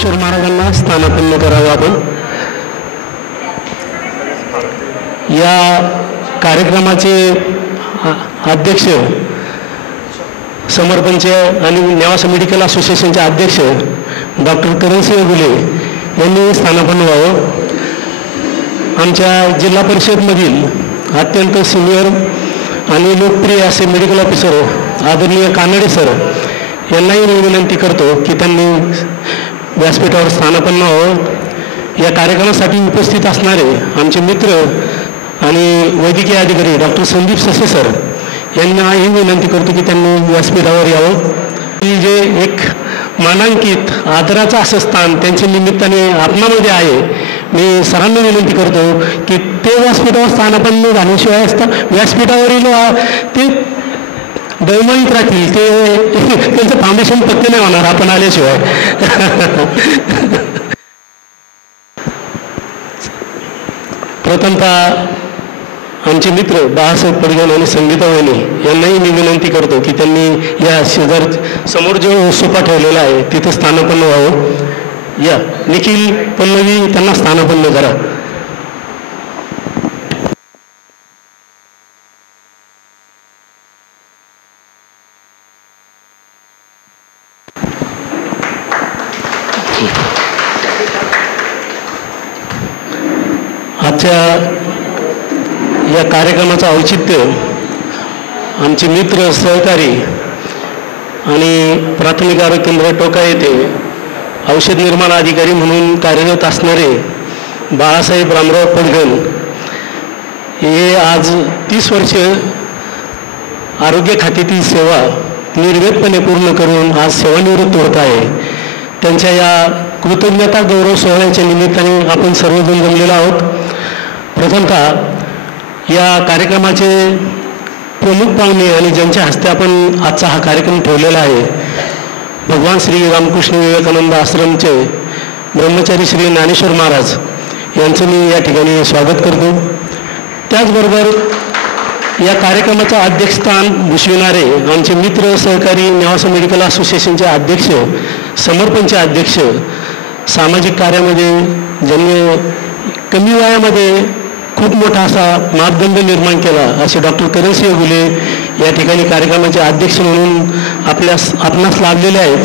ज्ञानेश्वर महाराजांना स्थानापन्न करावं आपण. या कार्यक्रमाचे अध्यक्ष, समर्पणचे आणि नेवासा मेडिकल असोसिएशनचे अध्यक्ष डॉक्टर करणसिंह गुले यांनी स्थानापन्न व्हावं. आमच्या जिल्हा परिषदमधील अत्यंत सिनियर आणि लोकप्रिय असे मेडिकल ऑफिसर आदरणीय कानडे सर यांनाही मी विनंती करतो की त्यांनी व्यासपीठावर स्थानापन्न व्हावं. या कार्यक्रमासाठी उपस्थित असणारे आमचे मित्र आणि वैद्यकीय अधिकारी डॉक्टर संदीप ससे सर यांनाही विनंती करतो की त्यांनी व्यासपीठावर यावं. की जे एक मानांकित आदराचं असं स्थान त्यांच्या निमित्ताने आपणामध्ये आहे, मी सरांना विनंती करतो की ते व्यासपीठावर स्थानापन्न झाल्याशिवाय व्यासपीठावरील ते दैमळीत राहतील, ते त्यांचं फाउंडेशन पक्के नाही होणार आपण आल्याशिवाय. प्रथमतः आमचे मित्र बाळासाहेब पडगण आणि संगीता वहिनी यांनाही मी विनंती करतो की त्यांनी या शेजार समोर जो सोफा ठेवलेला आहे तिथं स्थानापन्न व्हावं. या निखिल पल्लवी त्यांना स्थानापन्न करा. आजच्या या कार्यक्रमाचं औचित्य आमचे मित्र, सहकारी आणि प्राथमिक आरोग्य केंद्र टोका येथे औषध निर्माण अधिकारी म्हणून कार्यरत असणारे बाळासाहेब रामराव पडगण हे आज 30 वर्ष आरोग्य खात्यातील सेवा निर्वेदपणे पूर्ण करून आज सेवानिवृत्त होत आहे. त्यांच्या या कृतज्ञता गौरव सोहळ्याच्या निमित्ताने आपण सर्वजण जमलेलो आहोत. प्रथमतः या कार्यक्रमाचे प्रमुख पाहुणे आणि ज्यांच्या हस्ते आपण आजचा हा कार्यक्रम ठेवलेला आहे, भगवान श्री रामकृष्ण विवेकानंद आश्रमचे ब्रह्मचारी श्री ज्ञानेश्वर महाराज यांचं मी या ठिकाणी स्वागत करतो. त्याचबरोबर या कार्यक्रमाचं अध्यक्षस्थान भूषविणारे आमचे मित्र, सहकारी नेवासा मेडिकल असोसिएशनचे अध्यक्ष, समर्पणचे अध्यक्ष, सामाजिक कार्यामध्ये ज्यांनी कमी वयामध्ये खूप मोठा असा मापदंड निर्माण केला असे डॉक्टर करणसिंह गुले या ठिकाणी कार्यक्रमाचे अध्यक्ष म्हणून आपणास लाभलेले आहेत.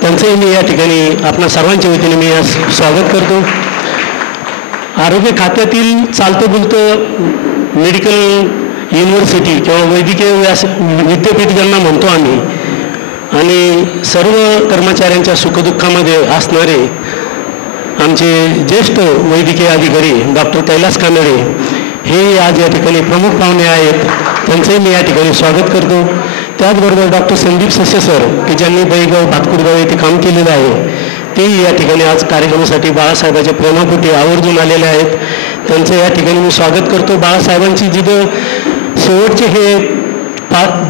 त्यांचंही मी या ठिकाणी आपणा सर्वांच्या वतीने मी आज स्वागत करतो. आरोग्य खात्यातील चालतं बोलतं मेडिकल युनिव्हर्सिटी किंवा वैद्यकीय विद्यापीठ ज्यांना म्हणतो आम्ही, आणि सर्व कर्मचाऱ्यांच्या सुखदुःखामध्ये असणारे आमचे ज्येष्ठ वैद्यकीय अधिकारी डॉक्टर कैलास कानडे हे आज या ठिकाणी प्रमुख पाहुणे आहेत. त्यांचंही मी या ठिकाणी स्वागत करतो. त्याचबरोबर डॉक्टर संदीप ससे सर की ज्यांनी बैगाव भातकुडगाव येथे काम केलेलं आहे, तेही या ठिकाणी आज कार्यक्रमासाठी बाळासाहेबांच्या प्रेमापोटी आवर्जून आलेले आहेत. त्यांचं या ठिकाणी मी स्वागत करतो. बाळासाहेबांची जिथं शेवटचे हे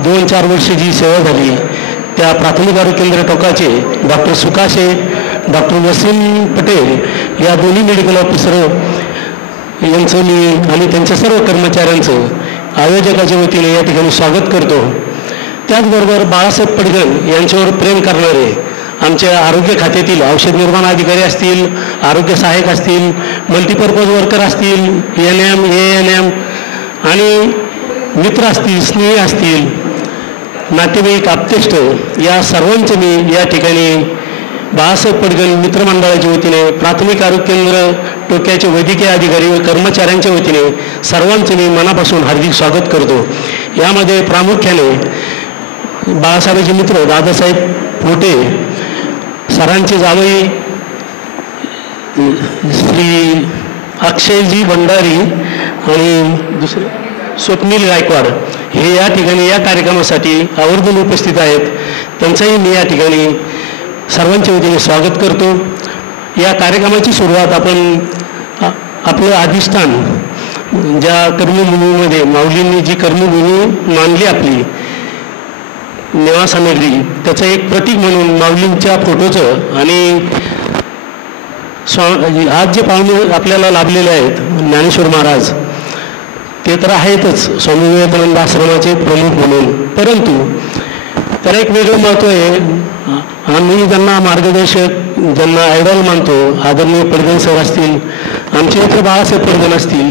2-4 वर्ष जी सेवा झाली त्या प्राथमिक आरोग्य केंद्र टोकाचे डॉक्टर सुकाशे, डॉक्टर वसीम पटेल या दोन्ही मेडिकल ऑफिसर यांचं मी आणि त्यांच्या सर्व कर्मचाऱ्यांचं आयोजकाच्या वतीने या ठिकाणी स्वागत करतो. त्याचबरोबर बाळासाहेब पडगण यांच्यावर प्रेम करणारे आमच्या आरोग्य खात्यातील औषध निर्माण अधिकारी असतील, आरोग्य सहाय्यक असतील, मल्टीपर्पज वर्कर असतील, NM, ANM आणि मित्र असतील, स्नेही असतील, नातेवाईक, आप्तेष्ट या सर्वांचे मी या ठिकाणी बाळासाहेब पडगण मित्रमंडळाच्या वतीने, प्राथमिक आरोग्य केंद्र टोक्याचे वैद्यकीय अधिकारी व कर्मचाऱ्यांच्या वतीने सर्वांचे मी मनापासून हार्दिक स्वागत करतो. यामध्ये प्रामुख्याने बाळासाहेबांचे मित्र दादासाहेब पोटे सरांचे जावई श्री अक्षयजी भंडारी आणि दुसरे स्वप्नील गायकवाड हे या ठिकाणी या कार्यक्रमासाठी आवर्जून उपस्थित आहेत. त्यांचंही मी या ठिकाणी सर्वांच्या वतीने स्वागत करतो. या कार्यक्रमाची सुरुवात आपण आपलं अधिष्ठान ज्या कर्मभूमीमध्ये माऊलींनी जी कर्मभूमी मानली आपली नेवासा नगरी, त्याचं एक प्रतीक म्हणून माऊलींच्या फोटोचं आणि आज जे पाहुणे आपल्याला लाभलेले आहेत ज्ञानेश्वर महाराज ते तर आहेतच स्वामी विवेकानंद आश्रमाचे प्रमुख म्हणून, परंतु त्याला एक वेगळं महत्त्व आहे. आम्ही ज्यांना मार्गदर्शक, ज्यांना आयडॉल मानतो, आदरणीय पडगण सर असतील, आमचे मित्र बाळासाहेब पडगण असतील,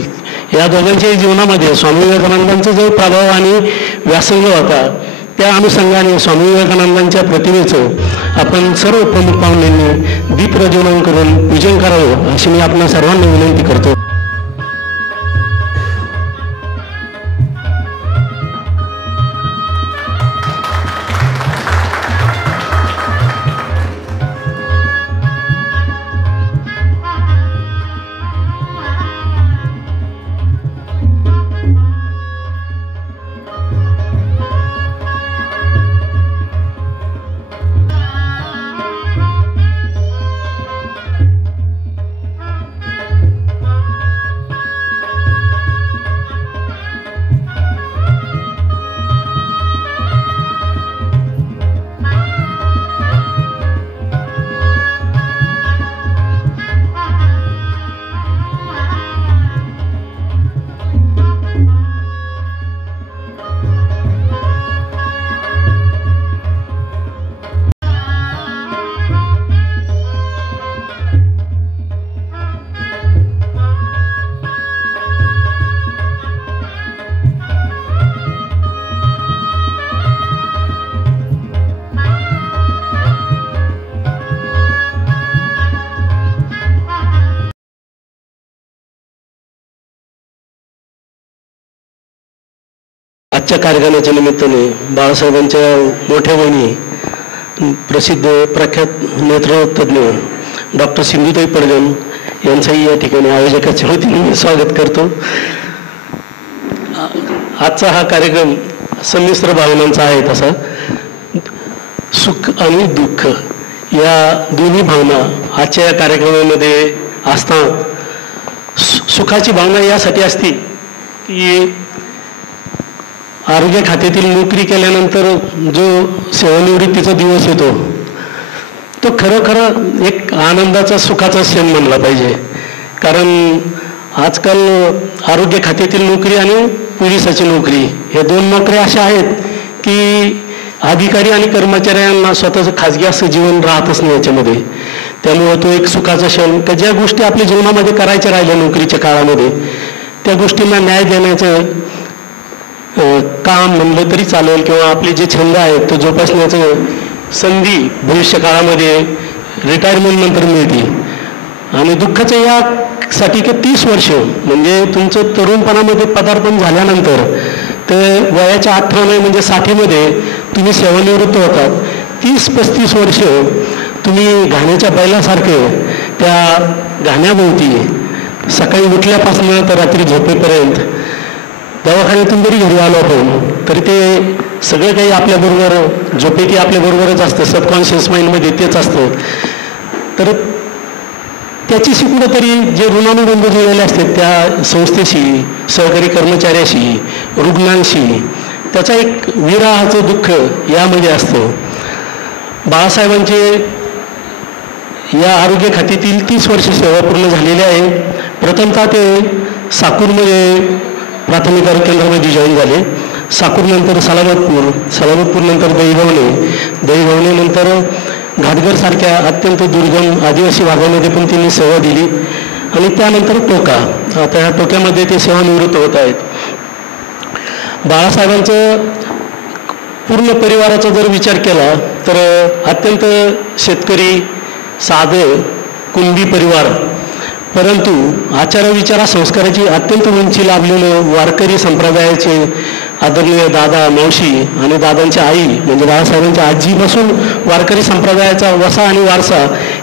या दोघांच्याही जीवनामध्ये स्वामी विवेकानंदांचा जो प्रभाव आणि व्यासंग होता, त्या अनुषंगाने स्वामी विवेकानंदांच्या प्रतिमेचं आपण सर्व प्रमुख पाहुण्यांनी दीप प्रज्वलन करून पूजन करावं अशी मी आपल्या सर्वांना विनंती करतो. आजच्या कार्यक्रमाच्या निमित्ताने बाळासाहेबांच्या मोठ्या बहिणी प्रसिद्ध प्रख्यात नेत्रतज्ञ डॉक्टर सिंधुताई पडगण यांचंही या ठिकाणी आयोजकाच्या वतीने मी स्वागत करतो. आजचा हा कार्यक्रम संमिश्र भावनांचा आहे. तसा सुख आणि दुःख या दोन्ही भावना आजच्या या कार्यक्रमामध्ये असतात. सुखाची भावना यासाठी असते की आरोग्य खात्यातील नोकरी केल्यानंतर जो सेवानिवृत्तीचा दिवस येतो तो खरं एक आनंदाचा सुखाचा क्षण मानला पाहिजे. कारण आजकाल आरोग्य खात्यातील नोकरी आणि पोलिसाची नोकरी हे दोन नोकऱ्या अशा आहेत की अधिकारी आणि कर्मचाऱ्यांना स्वतःचं खाजगी असं जीवन राहतच नाही याच्यामध्ये. त्यामुळं तो एक सुखाचा क्षण का ज्या गोष्टी आपल्या जीवनामध्ये करायच्या राहिल्या नोकरीच्या काळामध्ये त्या गोष्टींना न्याय देण्याचं काम म्हणलं तरी चालेल किंवा आपले जे छंद आहेत तो जोपासण्याचं संधी भविष्य काळामध्ये रिटायरमेंट नंतर मिळते. आणि दुःखाचं यासाठी की 30 वर्ष म्हणजे तुमचं तरुणपणामध्ये पदार्पण झाल्यानंतर तर वयाच्या 58 म्हणजे 60मध्ये तुम्ही सेवानिवृत्त होतात. 30-35 वर्ष तुम्ही घाण्याच्या बैलासारखे त्या घाण्याभोवती सकाळी उठल्यापासून तर रात्री झोपेपर्यंत दवाखान्यातून जरी घरी आलो आपण तरी ते सगळं काही आपल्याबरोबर झोपेती आपल्याबरोबरच असतं. सबकॉन्शियस माइंडमध्ये तेच असतं. तर त्याच्याशी कुठंतरी जे ऋणानुबंध जोडलेले असतात त्या संस्थेशी, सहकारी कर्मचाऱ्याशी, रुग्णांशी त्याचा एक विरहाचं दुःख यामध्ये असतं. बाळासाहेबांचे या आरोग्य खात्यातील 30 वर्ष सेवा पूर्ण झालेली आहे. प्रथमतः ते साकूरमध्ये प्राथमिक आरोग्य केंद्रामध्ये जॉईन झाले. साकूरनंतर सलामतपूर नंतर दहीगवणे नंतर घाटघरसारख्या अत्यंत दुर्गम आदिवासी भागामध्ये पण त्यांनी सेवा दिली. आणि त्यानंतर टोका, आता ह्या टोक्यामध्ये ते सेवानिवृत्त होत आहेत. बाळासाहेबांचं पूर्ण परिवाराचा जर विचार केला तर अत्यंत शेतकरी साधं कुणबी परिवार, परंतु आचारविचारा संस्काराची अत्यंत उंची लाभलेलं वारकरी संप्रदायाचे आदरणीय दादा, मावशी आणि दादांची आई म्हणजे बाळासाहेबांच्या आजीपासून वारकरी संप्रदायाचा वसा आणि वारसा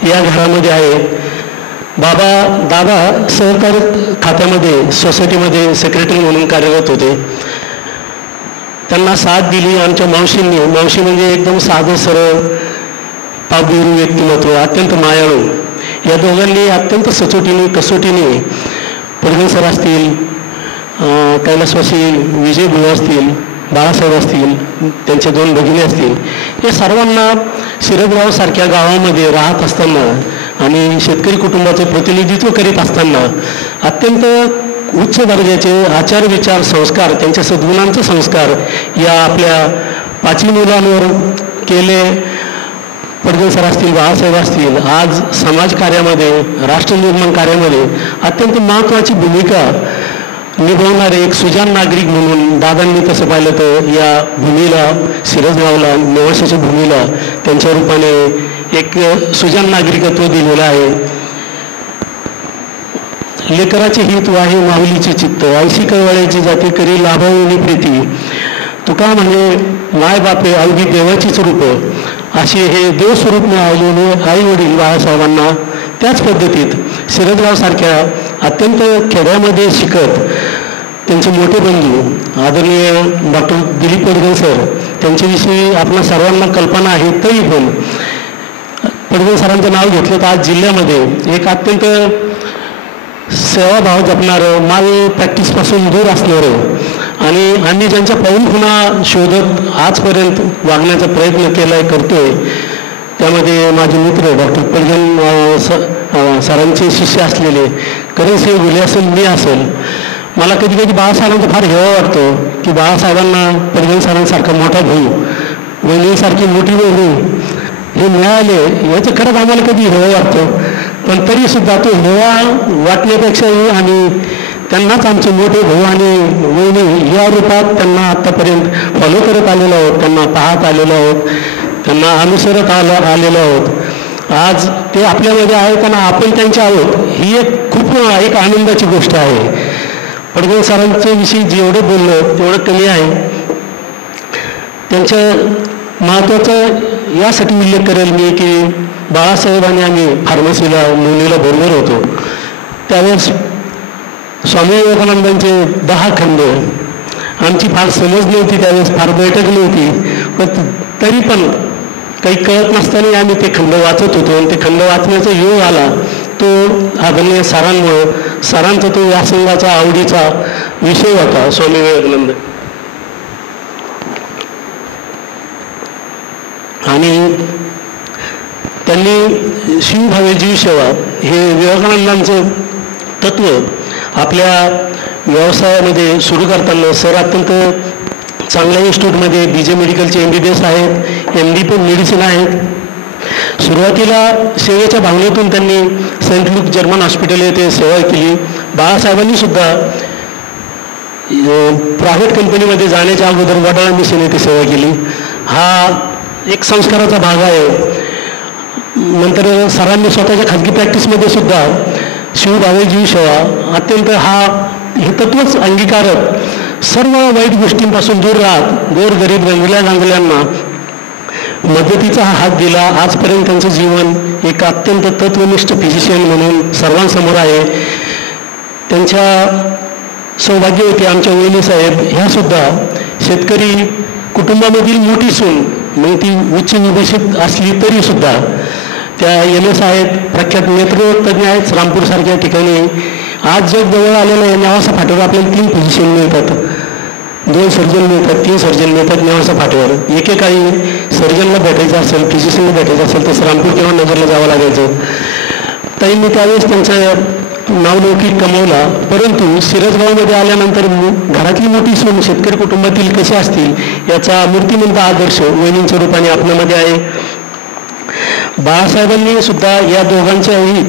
या घरामध्ये आहे. दादा सहकारी खात्यामध्ये सोसायटीमध्ये सेक्रेटरी म्हणून कार्यरत होते. त्यांना साथ दिली आमच्या मावशींनी. मावशी म्हणजे एकदम साधं सरळ पाबीरू व्यक्तिमत्व, अत्यंत मायाळू. या दोघांनी अत्यंत सचोटीने कसोटीने पडगण सर असतील, कैलासवासी विजयभाऊ असतील, बाळासाहेब असतील, त्यांचे 2 भगिनी असतील, या सर्वांना शिरदगावसारख्या गावामध्ये राहत असताना आणि शेतकरी कुटुंबाचे प्रतिनिधित्व करीत असताना अत्यंत उच्च दर्जाचे आचार विचार संस्कार, त्यांच्या सद्गुणांचे संस्कार या आपल्या 5 मुलांवर केले. पडगळ सर असतील, बाळासाहेब असतील, आज समाजकार्यामध्ये, राष्ट्रनिर्माण कार्यामध्ये अत्यंत महत्त्वाची भूमिका निभावणारे एक सुजाण नागरिक म्हणून दादांनी तसं पाहिलं तर या भूमीला, सिरसगावला, नेवाशाच्या भूमीला त्यांच्या रूपाने एक सुजाण नागरिकत्व दिलेलं आहे. लेकराचे हित वाहे माऊलीचे चित्त, ऐशी कळवळ्याची जाती करी लाभावणी प्रीती, तुका म्हणजे माय बापे अवघी देवाचीच रूप, असे हे देवस्वरूप मिळालेले आई वडील बाळासाहेबांना त्याच पद्धतीत सिरसगावसारख्या अत्यंत खेड्यामध्ये शिकत त्यांचे मोठे बंधू आदरणीय डॉक्टर दिलीप पडगळ सर, त्यांच्याविषयी आपल्या सर्वांना कल्पना आहे. तरी पण पडगळ सरांचं नाव घेतलं तर आज जिल्ह्यामध्ये एक अत्यंत सेवाभाव जपणारं, माल प्रॅक्टिसपासून दूर असणारं आणि आम्ही ज्यांच्या पाऊल खुणा शोधत आजपर्यंत वागण्याचा प्रयत्न केला करतोय, त्यामध्ये माझे मित्र डॉक्टर पडगळ सरांचे शिष्य असलेले करणसिंह गुले असेल, मी असेल. मला कधी कधी बाळासाहेबांचा फार हेवा वाटतो की बाळासाहेबांना पडगळ सरांसारखा मोठा भाऊ, वहिनीसारखी मोठी बहीण हे मिळाले, याचं खरंच आम्हाला कधी हेवा वाटतो. पण तरीसुद्धा तो हेवा वाटण्यापेक्षाही आम्ही त्यांनाच आमचे मोठे भाऊ आणि वहिनी या रूपात त्यांना आत्तापर्यंत फॉलो करत आलेलो आहोत, त्यांना पाहत आलेलो आहोत, त्यांना अनुसरत आलेलो आहोत. आज ते आपल्यामध्ये आहेत आणि आपण त्यांचे आहोत, ही खूप एक आनंदाची गोष्ट आहे. पडगळ सरांच्या विषयी जेवढं बोललं तेवढं कमी आहे. त्यांच्या महत्त्वाचा यासाठी उल्लेख करेल मी की बाळासाहेब आणि आम्ही फार्मसीला लोणीला बरोबर होतो. त्यावेळेस स्वामी विवेकानंदांचे 10 खंड आमची फार समज नव्हती, त्यावेळेस फार बैठक नव्हती, पण तरी पण काही कळत नसताना आम्ही ते खंड वाचत होतो आणि ते खंड वाचण्याचा योग आला तो आदरणीय सरांमुळं. सरांचा तो व्यासंगाचा आवडीचा विषय होता स्वामी विवेकानंद. आणि त्यांनी शिवभावे जीव सेवा हे विवेकानंदांचं तत्त्व आपल्या व्यवसायामध्ये सुरू करताना सर अत्यंत चांगल्या इन्स्टिट्यूटमध्ये BJ मेडिकलचे MBBS आहेत, MD पण मेडिसिन आहेत. सुरुवातीला सेवेच्या भावनेतून त्यांनी सेंट लूक जर्मन हॉस्पिटल येथे सेवा केली. बाळासाहेबांनी सुद्धा प्रायव्हेट कंपनीमध्ये जाण्याच्या अगोदर वडाळा मिशन येथे सेवा केली. हा एक संस्काराचा भाग आहे. नंतर सरांनी स्वतःच्या खाजगी प्रॅक्टिसमध्ये सुद्धा शिवभावे जीव सेवा अत्यंत हे तत्वच अंगीकारत सर्व वाईट गोष्टींपासून दूर राहत गोरगरीब रंगल्या गांगल्यांना मदतीचा हात दिला. आजपर्यंत त्यांचं जीवन एक अत्यंत तत्वनिष्ठ फिजिशियन म्हणून सर्वांसमोर आहे. त्यांच्या सौभाग्यवती आमच्या वहिनी साहेब ह्या सुद्धा शेतकरी कुटुंबामधील मोठी सून, मग ती उच्च निवेशित असली तरी सुद्धा त्या MS आहेत, प्रख्यात नेत्रतज्ञ आहेत रामपूरसारख्या ठिकाणी. आज जग जवळ आलेलं आहे. नेवासा फाट्यावर आपल्याला 3 फिजिशियन मिळतात, 2 सर्जन मिळतात, 3 सर्जन मिळतात नेवासा फाट्यावर. एकेकाळी सर्जनला भेटायचं असेल, फिजिशियनला भेटायचं असेल तर रामपूर किंवा नगरला जावं लागायचं. ताईंनी त्यावेळेस त्यांचं नावलौकिक कमवला. परंतु सिरसगावमध्ये आल्यानंतर घरातली मोठी सून शेतकरी कुटुंबातील कसे असतील याचा मूर्तिमंत आदर्श वहिनींच्या रूपाने आपल्यामध्ये आहे. बाळासाहेबांनी सुद्धा या दोघांच्याही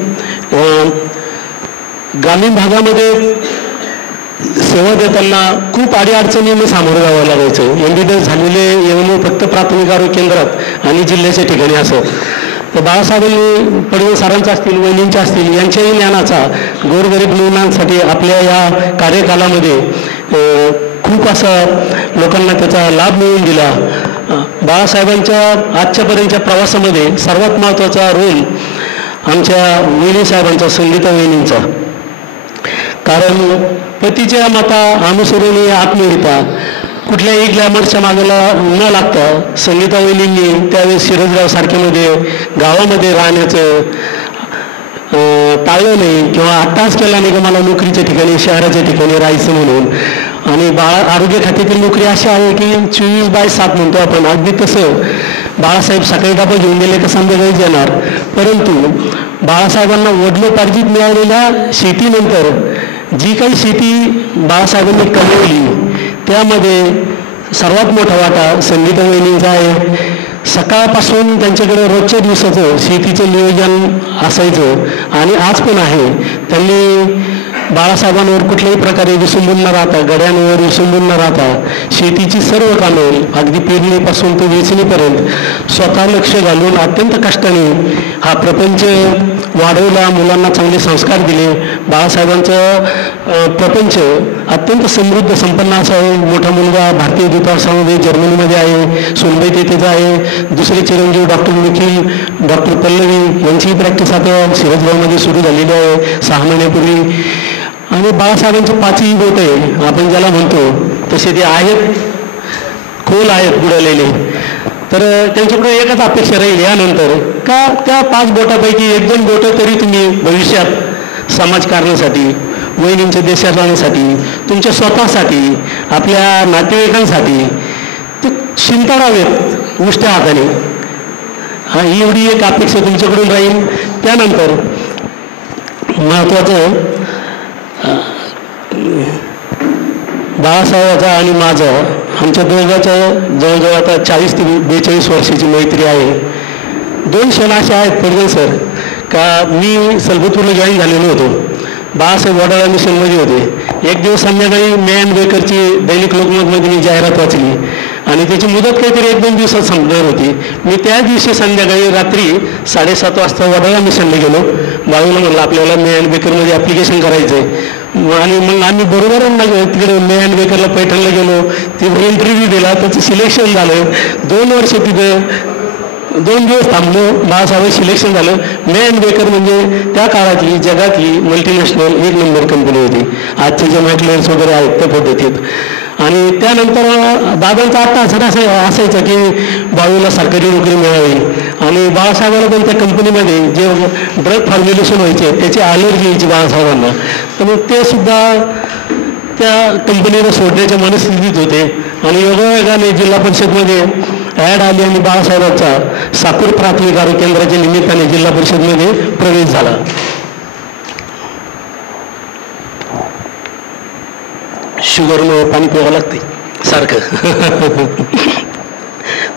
ग्रामीण भागामध्ये सेवा देताना खूप अडीअडचणींना सामोरं जावं लागायचं. MBBS झालेले येऊन फक्त प्राथमिक आरोग्य केंद्रात आणि जिल्ह्याच्या ठिकाणी असं. तर बाळासाहेबांनी पडगळ सरांच्या असतील, वहिनींच्या असतील यांच्याही ज्ञानाचा गोरगरीब मुलांसाठी आपल्या या कार्यकालामध्ये खूप असा लोकांना त्याचा लाभ मिळवून दिला. बाळासाहेबांच्या आजच्यापर्यंतच्या प्रवासामध्ये सर्वात महत्त्वाचा रोल आमच्या वहिनी साहेबांचा, संगीता वहिनींचा. कारण पतीच्या मता अनुसरून आत्महत्या कुठल्याही ग्लॅमरच्या मागेला न लागता संगीता वहिनींनी त्यावेळेस सिरसगाव सारख्यामध्ये गावामध्ये राहण्याचं टाळलं नाही किंवा अट्टास केला नाही की मला नोकरीच्या ठिकाणी शहराच्या ठिकाणी राहायचं म्हणून. आणि आरोग्य खात्यातील नोकरी अशी आहे की 24/7 म्हणतो आपण. अगदी तसं बाळासाहेब सकाळी डबा घेऊन गेले का संध्याकाळीच येणार. परंतु बाळासाहेबांना वडिलोपार्जित मिळालेल्या शेतीनंतर जी काही शेती बाळासाहेबांनी कमवली त्यामध्ये सर्वात मोठा वाटा संगीता वहिनींचा आहे. सकाळपासून त्यांच्याकडे रोजच्या दिवसाचं शेतीचं नियोजन असायचं आणि आज पण आहे. त्यांनी बाळासाहेबांवर कुठल्याही प्रकारे विसंबून न राहता, गड्यांवर विसंबून न राहता शेतीची सर्व कामं अगदी पेरणीपासून ते वेचणीपर्यंत स्वतः लक्ष घालून अत्यंत कष्टाने हा प्रपंच वाढवला, मुलांना चांगले संस्कार दिले. बाळासाहेबांचं प्रपंच अत्यंत समृद्ध संपन्न असा आहे. मोठा मुलगा भारतीय दूतावासामध्ये जर्मनीमध्ये आहे, सोनबाई तेथेचा आहे. दुसरे चिरंजीव डॉक्टर निखिल, डॉक्टर पल्लवी यांचीही प्रॅक्टिस आता शिरसगावमध्ये सुरू झालेली आहे 6 महिन्यापूर्वी. आणि बाळासाहेबांचे 5ही बोट आहे आपण ज्याला म्हणतो तसे ते आहेत, खोल आहेत बुडालेले. तर त्यांच्याकडे एकच अपेक्षा राहील यानंतर का त्या 5 बोटापैकी 1-2 बोटं तरी तुम्ही भविष्यात समाजकारणासाठी, वहिनींच्या देशासाठी, तुमच्या स्वतःसाठी, आपल्या नातेवाईकांसाठी ते शिंताडावेत उष्ट्या हाताने. ही एवढी एक अपेक्षा तुमच्याकडून राहील. त्यानंतर महत्त्वाचं बाळासाहेबाचा आणि माझं, आमच्या दोघांचं जवळजवळ आता 40 ते 42 वर्षाची मैत्री आहे. 2 क्षण असे आहेत पडगल सर का मी सलबतपूरला जॉईन झालेलो होतो. बाळासाहेब वडाळा मिशनमध्ये होते. एक दिवस संध्याकाळी मॅन बेकरची दैनिक लोकमतमध्ये मी जाहिरात वाचली आणि त्याची मुदत काहीतरी 1-2 दिवसात संपणार होती. मी त्या दिवशी संध्याकाळी रात्री 7:30 वाजता वडाळा मिशनला गेलो. बाळूला म्हणलं आपल्याला मॅन बेकरमध्ये ॲप्लिकेशन करायचं आहे. आणि मग आम्ही बरोबर तिकडे मॅन बेकरला पैठणला गेलो. तिकडे इंटरव्ह्यू दिला, त्याचं सिलेक्शन झालं. 2 वर्ष तिथं 2 दिवस थांबलो. बाळासाहेब सिलेक्शन झालं. मॅन बेकर म्हणजे त्या काळातली जगातली मल्टीनॅशनल 1 नंबर कंपनी होती. आजचे जे मॅकलेन्स वगैरे आहेत त्या पद्धतीत. आणि त्यानंतर दादांचा आता असं असायचं की बाळूला सरकारी नोकरी मिळावी. आणि बाळासाहेबांना पण त्या कंपनीमध्ये जे ड्रग फॉर्म्युलेशन व्हायचे त्याची ॲलर्जी यायची बाळासाहेबांना. तर मग ते सुद्धा त्या कंपनीला सोडण्याच्या मनस्थितीत होते. आणि योगायोगाने जिल्हा परिषदमध्ये ॲड आली आणि बाळासाहेबांचा साकूर प्राथमिक आरोग्य केंद्राच्या निमित्ताने जिल्हा परिषदमध्ये प्रवेश झाला. शुगरमुळे पाणी प्यावं लागते सारखं.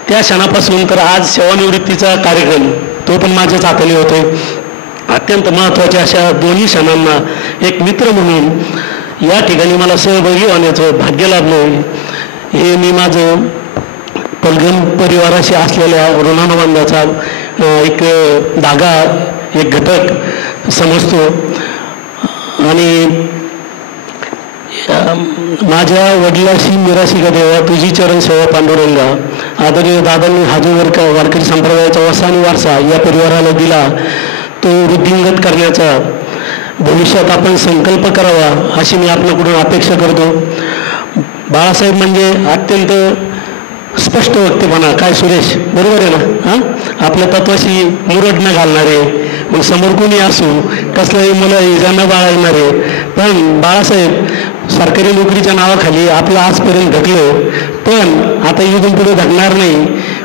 त्या क्षणापासून तर आज सेवानिवृत्तीचा कार्यक्रम तो पण माझ्याच हाताने होतोय. अत्यंत महत्त्वाच्या अशा दोन्ही क्षणांना एक मित्र म्हणून या ठिकाणी मला सहभागी होण्याचं भाग्य लाभलं. हे मी माझं पलगम परिवाराशी असलेल्या ऋणानुबंधाचा एक धागा, एक घटक समजतो. आणि माझ्या वडिलाशी निराशी का देवा तुझी चरण सेवा पांडुरंगा. आदरणीय दादांनी हा जो वारकरी संप्रदायाचा वसा आणि वारसा या परिवाराला दिला तो वृद्धिंगत करण्याचा भविष्यात आपण संकल्प करावा अशी मी आपल्याकडून अपेक्षा करतो. बाळासाहेब म्हणजे अत्यंत स्पष्ट वक्तेपणा. काय सुरेश बरोबर आहे ना? आपल्या तत्वाशी मुरड न घालणारे, मग समोर कोणी असू कसलंही मला इजांना बाळगणारे. पण बाळासाहेब सरकारी नोकरीच्या नावाखाली आपलं आजपर्यंत ढकलं, पण आता इथून पुढे ढकणार नाही.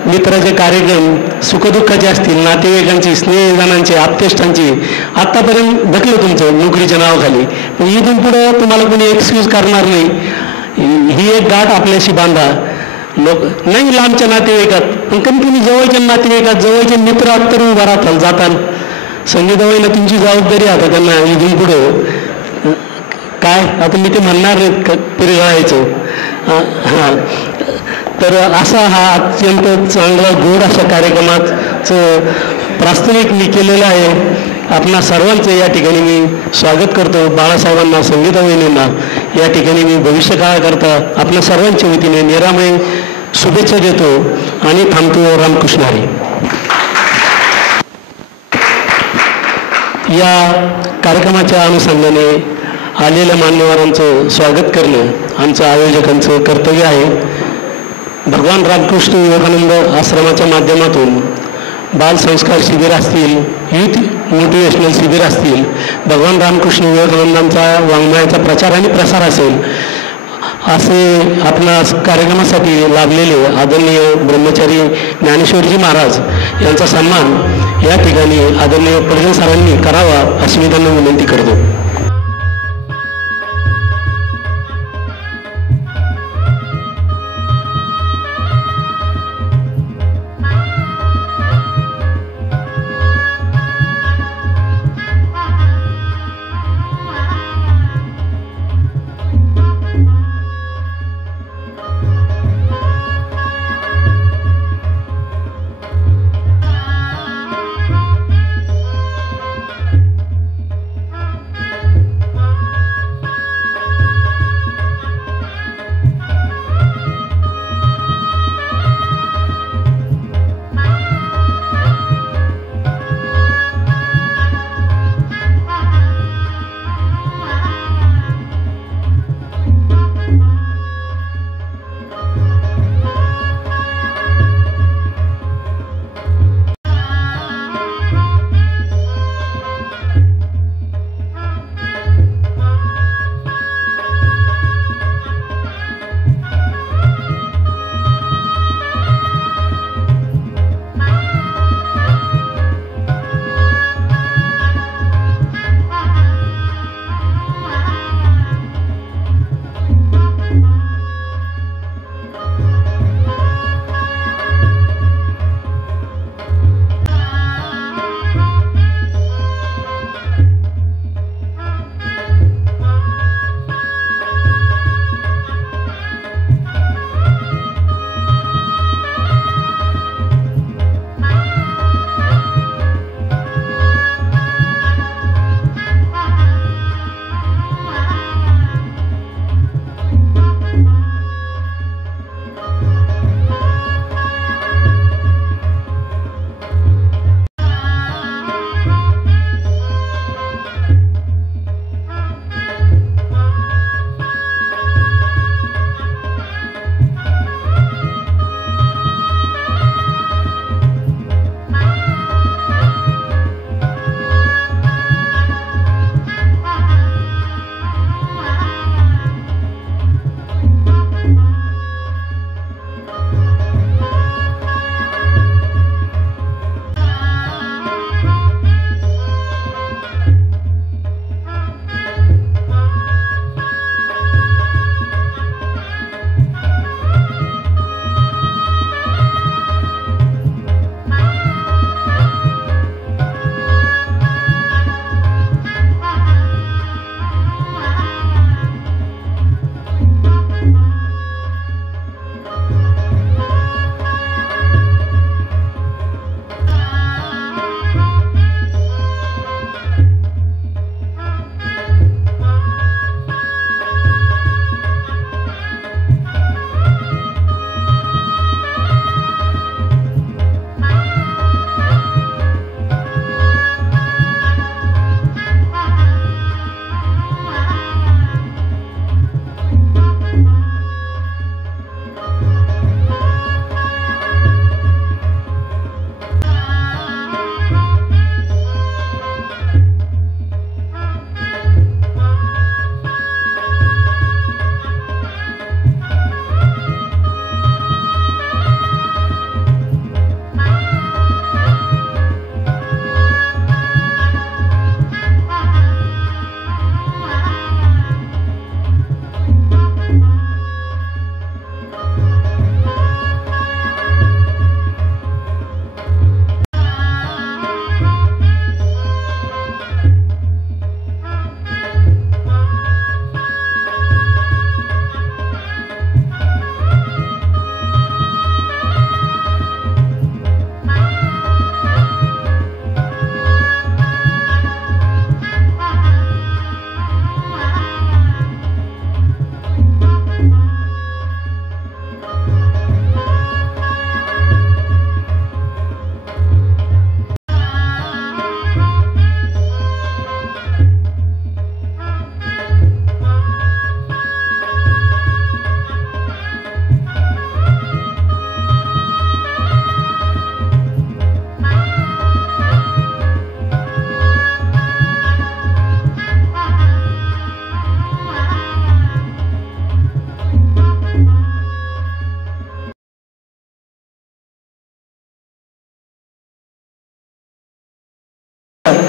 मित्राचे कार्यक्रम सुखदुःखाचे असतील, नातेवाईकांची, स्नेहजनांची, आप्तेष्टांची आत्तापर्यंत ढकलं तुमचं नोकरीच्या नावाखाली, पण इथून पुढे तुम्हाला कोणी एक्सक्यूज करणार नाही. ही एक गाठ आपल्याशी बांधा. लोक नाही लांबच्या नातेवाईकात, पण कमी कमी जवळच्या नातेवाईकात, जवळचे मित्रात तर उभा राहतात जातात. संगीताबाईला तुमची जबाबदारी आता त्यांना इथून पुढं काय आता मी ते म्हणणार नाहीत पिरगाळायचं. हां, तर असा हा अत्यंत चांगला गोड अशा कार्यक्रमाचं प्रास्ताविक मी केलेलं आहे. आपणा सर्वांचं या ठिकाणी मी स्वागत करतो. बाळासाहेबांना, संगीता वहिनींना या ठिकाणी मी भविष्यकाळाकरता आपल्या सर्वांच्या वतीने निरामय शुभेच्छा देतो आणि थांबतो. रामकृष्ण हरी. या कार्यक्रमाच्या अनुषंगाने आलेल्या मान्यवरांचं स्वागत करणं आमचं आयोजकांचं कर्तव्य आहे. भगवान रामकृष्ण विवेकानंद आश्रमाच्या माध्यमातून बालसंस्कार शिबिर असतील, युथ मोटिवेशनल शिबिर असतील, भगवान रामकृष्ण विवेकानंदांचा वाङ्मयाचा प्रचार आणि प्रसार असेल, असे आपल्या कार्यक्रमासाठी लाभलेले आदरणीय ब्रह्मचारी ज्ञानेश्वरजी महाराज यांचा सन्मान या ठिकाणी आदरणीय पडगल सरांनी करावा अशी मी त्यांना विनंती करतो.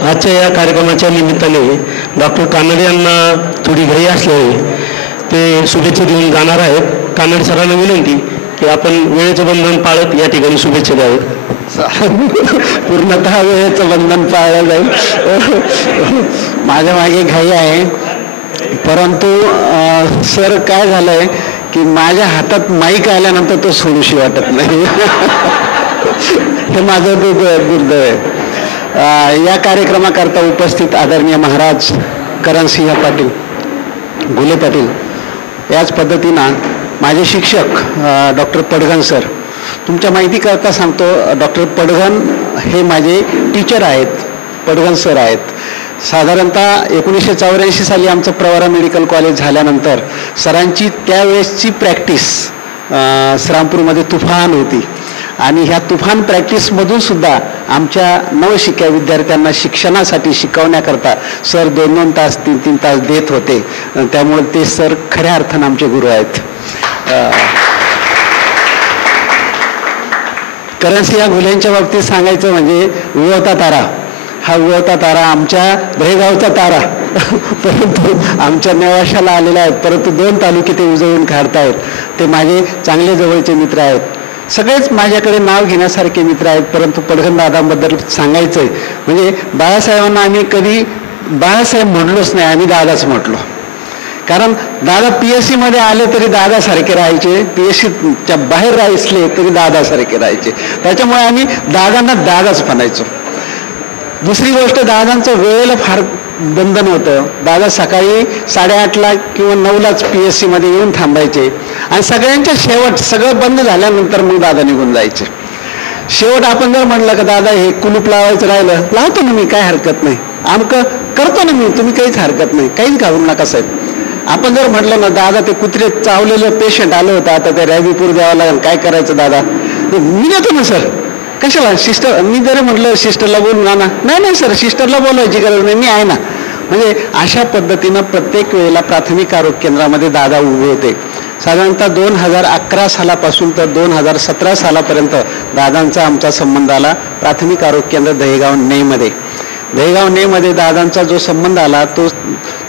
आजच्या या कार्यक्रमाच्या निमित्ताने डॉक्टर कानडे यांना थोडी घाई असल्याने ते शुभेच्छा देऊन जाणार आहेत. कानडे सरांना विनंती की आपण वेळेचं बंधन पाळत या ठिकाणी शुभेच्छा द्यावेत. पूर्णतः वेळेचं बंधन पाळलं जाईल. माझ्या मागे घाई आहे, परंतु सर काय झालंय की माझ्या हातात माईक आल्यानंतर तो सोडूशी वाटत नाही. हे माझं दुर्दैव आहे. या कार्यक्रमाकरता उपस्थित आदरणीय महाराज करणसिंह पाटील घुले पाटील, याच पद्धतीनं माझे शिक्षक डॉक्टर पडघन सर, तुमच्या माहितीकरता सांगतो, डॉक्टर पडघन हे माझे टीचर आहेत, पडघन सर आहेत. साधारणतः 1984 साली आमचं प्रवरा मेडिकल कॉलेज झाल्यानंतर सरांची त्यावेळेसची प्रॅक्टिस श्रामपूरमध्ये तुफान होती आणि ह्या तुफान प्रॅक्टिसमधून सुद्धा आमच्या नवशिक्या विद्यार्थ्यांना शिक्षणासाठी शिकवण्याकरता सर 2-2 तास 3-3 तास देत होते. त्यामुळे ते सर खऱ्या अर्थानं आमचे गुरु आहेत. करणसिंह घुलेंच्या बाबतीत सांगायचं म्हणजे उगवता तारा, हा उगवता तारा आमच्या दहेगावचा तारा, परंतु आमच्या नेवाशाला आलेला आहेत, परंतु 2 तालुके ते उजळून काढतायत. ते माझे चांगले जवळचे मित्र आहेत. सगळेच माझ्याकडे नाव घेण्यासारखे मित्र आहेत. परंतु पडघन दादांबद्दल सांगायचं आहे म्हणजे बाळासाहेबांना आम्ही कधी बाळासाहेब म्हटलोच नाही, आम्ही दादाच म्हटलो. कारण दादा PSC मध्ये आले तरी दादासारखे राहायचे, PSCच्या बाहेर राहिसले तरी दादासारखे राहायचे. त्याच्यामुळे आम्ही दादांना दादाच म्हणायचो. दुसरी गोष्ट, दादांचं वेळेला फार बंधन होतं. दादा सकाळी 8:30ला किंवा 9लाच PSC मध्ये येऊन थांबायचे आणि सगळ्यांच्या शेवट सगळं बंद झाल्यानंतर मग दादा निघून जायचे. शेवट आपण जर म्हणलं का दादा हे कुलूप लावायचं राहिलं, लावतो ना मी, काय हरकत नाही, आमकं करतो ना मी, तुम्ही काहीच हरकत नाही, काहीच घालून नका साहेब. आपण जर म्हटलं ना दादा ते कुत्रे चावलेलं पेशंट आलं होतं, आता ते रॅबीपूर द्यावं लागेल, काय करायचं दादा, मी देतो ना सर, कशाला सिस्टर, मी जरी म्हटलं सिस्टरला बोलून ना, नाही सर सिस्टरला बोलवायची गरज नाही, मी आहे ना. म्हणजे अशा पद्धतीनं प्रत्येक वेळेला प्राथमिक आरोग्य केंद्रामध्ये दादा उभे होते. साधारणतः 2011 सालापासून तर 2017 सालापर्यंत दादांचा आमचा संबंध आला. प्राथमिक आरोग्य केंद्र दहेगाव नेमध्ये दादांचा जो संबंध आला तो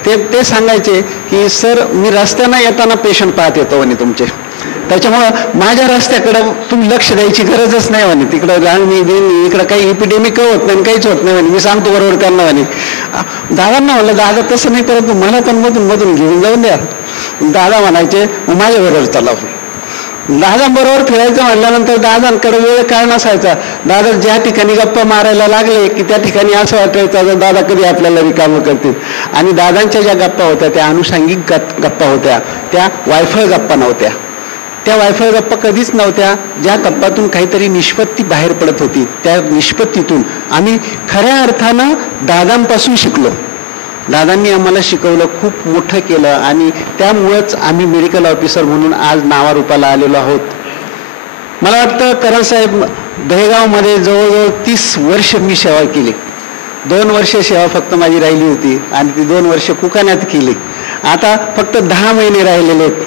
ते सांगायचे की सर मी रस्त्यानं येताना पेशंट पाहत येतो म्हणे तुमचे, त्याच्यामुळं माझ्या रस्त्याकडं तुम्ही लक्ष द्यायची गरजच नाही म्हणे, तिकडं रांगणी बिंगणी इकडं काही इपिडेमिक होत नाही, काहीच होत नाही म्हणे, मी सांगतो बरोबर त्यांना म्हणे. दादांना म्हणलं दादा तसं नाही करत, मला पण मधून घेऊन जाऊन द्या. दादा म्हणायचे माझ्या बरोबर चला. दादांबरोबर फिरायचं म्हटल्यानंतर दादांकडे वेळ काय नसायचा. दादा ज्या ठिकाणी गप्पा मारायला लागले की त्या ठिकाणी असं वाटायचं दादा कधी आपल्याला रिकामं करतील. आणि दादांच्या ज्या गप्पा होत्या त्या अनुषंगिक गप्पा होत्या, त्या वायफळ गप्पा नव्हत्या. त्या वायफळ गप्पा कधीच नव्हत्या. ज्या गप्पातून काहीतरी निष्पत्ती बाहेर पडत होती, त्या निष्पत्तीतून आम्ही खऱ्या अर्थानं दादांपासून शिकलो. दादांनी आम्हाला शिकवलं, खूप मोठं केलं आणि त्यामुळंच आम्ही मेडिकल ऑफिसर म्हणून आज नावारूपाला आलेलो आहोत. मला वाटतं करणसाहेब दहेगावमध्ये जवळजवळ 30 वर्ष मी सेवा केली. 2 वर्ष सेवा फक्त माझी राहिली होती आणि ती 2 वर्ष कुकाण्यात केली. आता फक्त 10 महिने राहिलेले आहेत.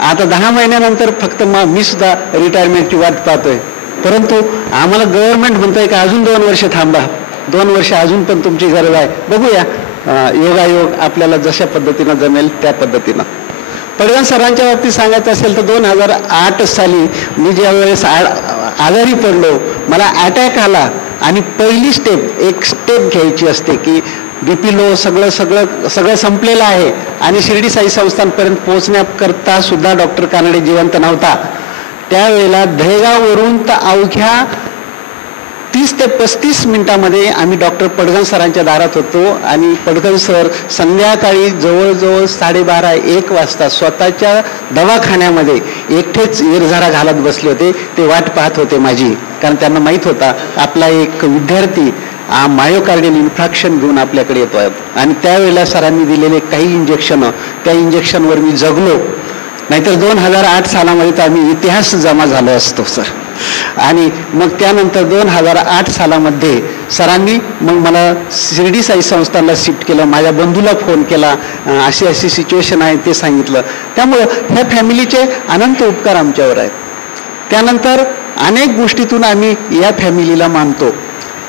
आता 10 महिन्यानंतर फक्त मी सुद्धा रिटायरमेंटची वाट पाहतोय. परंतु आम्हाला गव्हर्नमेंट म्हणतंय की अजून 2 वर्ष थांबा, 2 वर्ष अजून पण तुमची गरज आहे. बघूया योगायोग आपल्याला जशा पद्धतीनं जमेल त्या पद्धतीनं. पडघन सरांच्या बाबतीत सांगायचं असेल तर 2008 साली मी ज्या वेळेस आजारी पडलो, मला अटॅक आला आणि पहिली एक स्टेप घ्यायची असते की BP लो सगळं संपलेलं आहे आणि शिर्डी साई संस्थांपर्यंत पोहोचण्याकरता सुद्धा डॉक्टर कानडे जिवंत नव्हता. त्यावेळेला दहेगाववरून तर अवघ्या 30 ते 35 मिनिटामध्ये आम्ही डॉक्टर पडघन सरांच्या दारात होतो आणि पडघन सर संध्याकाळी जवळजवळ 12:30-1 वाजता स्वतःच्या दवाखान्यामध्ये एकटेच इरझारा घालत बसले होते. ते वाट पाहत होते माझी, कारण त्यांना माहीत होता आपला एक विद्यार्थी मायोकार्डियल इन्फ्रॅक्शन घेऊन आपल्याकडे येतो आहे. आणि त्यावेळेला सरांनी दिलेले काही इंजेक्शनं, त्या इंजेक्शनवर मी जगलो. नाहीतर 2008 सालामध्ये तर आम्ही इतिहास जमा झालो असतो सर. आणि मग त्यानंतर 2008 सालामध्ये सरांनी मग मला शिर्डी साई संस्थानला शिफ्ट केलं. माझ्या बंधूला फोन केला, अशी सिच्युएशन आहे ते सांगितलं. त्यामुळं ह्या फॅमिलीचे अनंत उपकार आमच्यावर आहेत. त्यानंतर अनेक गोष्टीतून आम्ही या फॅमिलीला मानतो.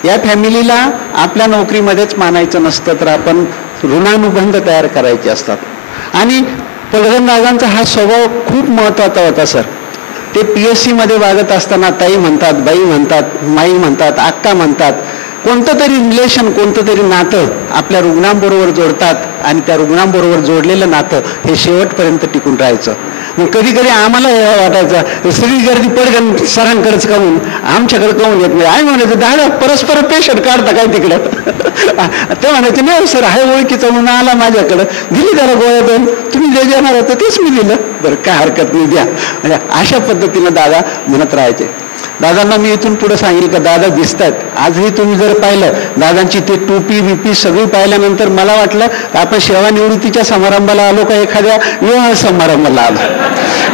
या फॅमिलीला आपल्या नोकरीमध्येच मानायचं नसतं, तर आपण ऋणानुबंध तयार करायचे असतात. आणि पडघमदादांचा हा स्वभाव खूप महत्त्वाचा होता सर. ते PSC मध्ये वागत असताना ताई म्हणतात, बाई म्हणतात, माई म्हणतात, आक्का म्हणतात, कोणतं तरी रिलेशन, कोणतं तरी नातं आपल्या रुग्णांबरोबर जोडतात आणि त्या रुग्णांबरोबर जोडलेलं नातं हे शेवटपर्यंत टिकून राहायचं. मग कधी कधी आम्हाला वाटायचं सगळी गर्दी पडगण सरांकडेच काहून, आमच्याकडे काहून येत नाही. आम्ही म्हणायचं दादा परस्पर पेशंट काढता काय तिकडं. ते म्हणायचे नाही सर आहे ओळखीचा म्हणून आला माझ्याकडं, दिली त्याला गोळ्या दोन, तुम्ही जे देणार होतं तेच मी दिलं, बरं काय हरकत नाही द्या. म्हणजे अशा पद्धतीनं दादा म्हणत राहायचे. दादांना मी इथून पुढे सांगेल का दादा दिसतात. आजही तुम्ही जर पाहिलं दादांची ते टोपी बिपी सगळी पाहिल्यानंतर मला वाटलं आपण सेवानिवृत्तीच्या समारंभाला आलो का एखाद्या विवाह समारंभाला आलो.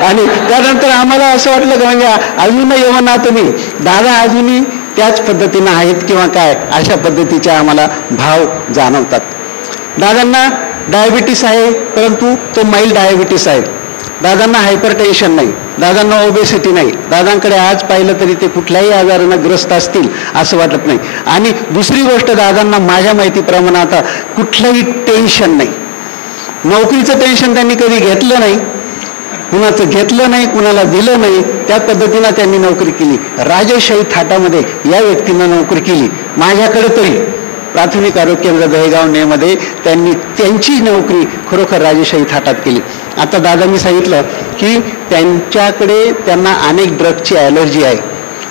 आणि त्यानंतर आम्हाला असं वाटलं का म्हणजे अजूनही यवना तुम्ही दादा अजूनही त्याच पद्धतीनं आहेत किंवा काय, अशा पद्धतीचे आम्हाला भाव जाणवतात. दादांना डायबिटीस आहे, परंतु तो माइल्ड डायबिटीस आहे. दादांना हायपर टेन्शन नाही, दादांना ओबेसिटी नाही. दादांकडे आज पाहिलं तरी ते कुठल्याही आजारानं ग्रस्त असतील असं वाटत नाही. आणि दुसरी गोष्ट, दादांना माझ्या माहितीप्रमाणे आता कुठलंही टेन्शन नाही. नोकरीचं टेन्शन त्यांनी कधी घेतलं नाही, कुणाचं घेतलं नाही, कुणाला दिलं नाही. त्या पद्धतीनं त्यांनी नोकरी केली. राजेशाही थाटामध्ये या व्यक्तीनं नोकरी केली. माझ्याकडे तरी प्राथमिक आरोग्य केंद्र दहेगाव मध्ये त्यांनी त्यांची नोकरी खरोखर राजेशाही थाटात केली. आता दादांनी सांगितलं की त्यांना अनेक ड्रगची ॲलर्जी आहे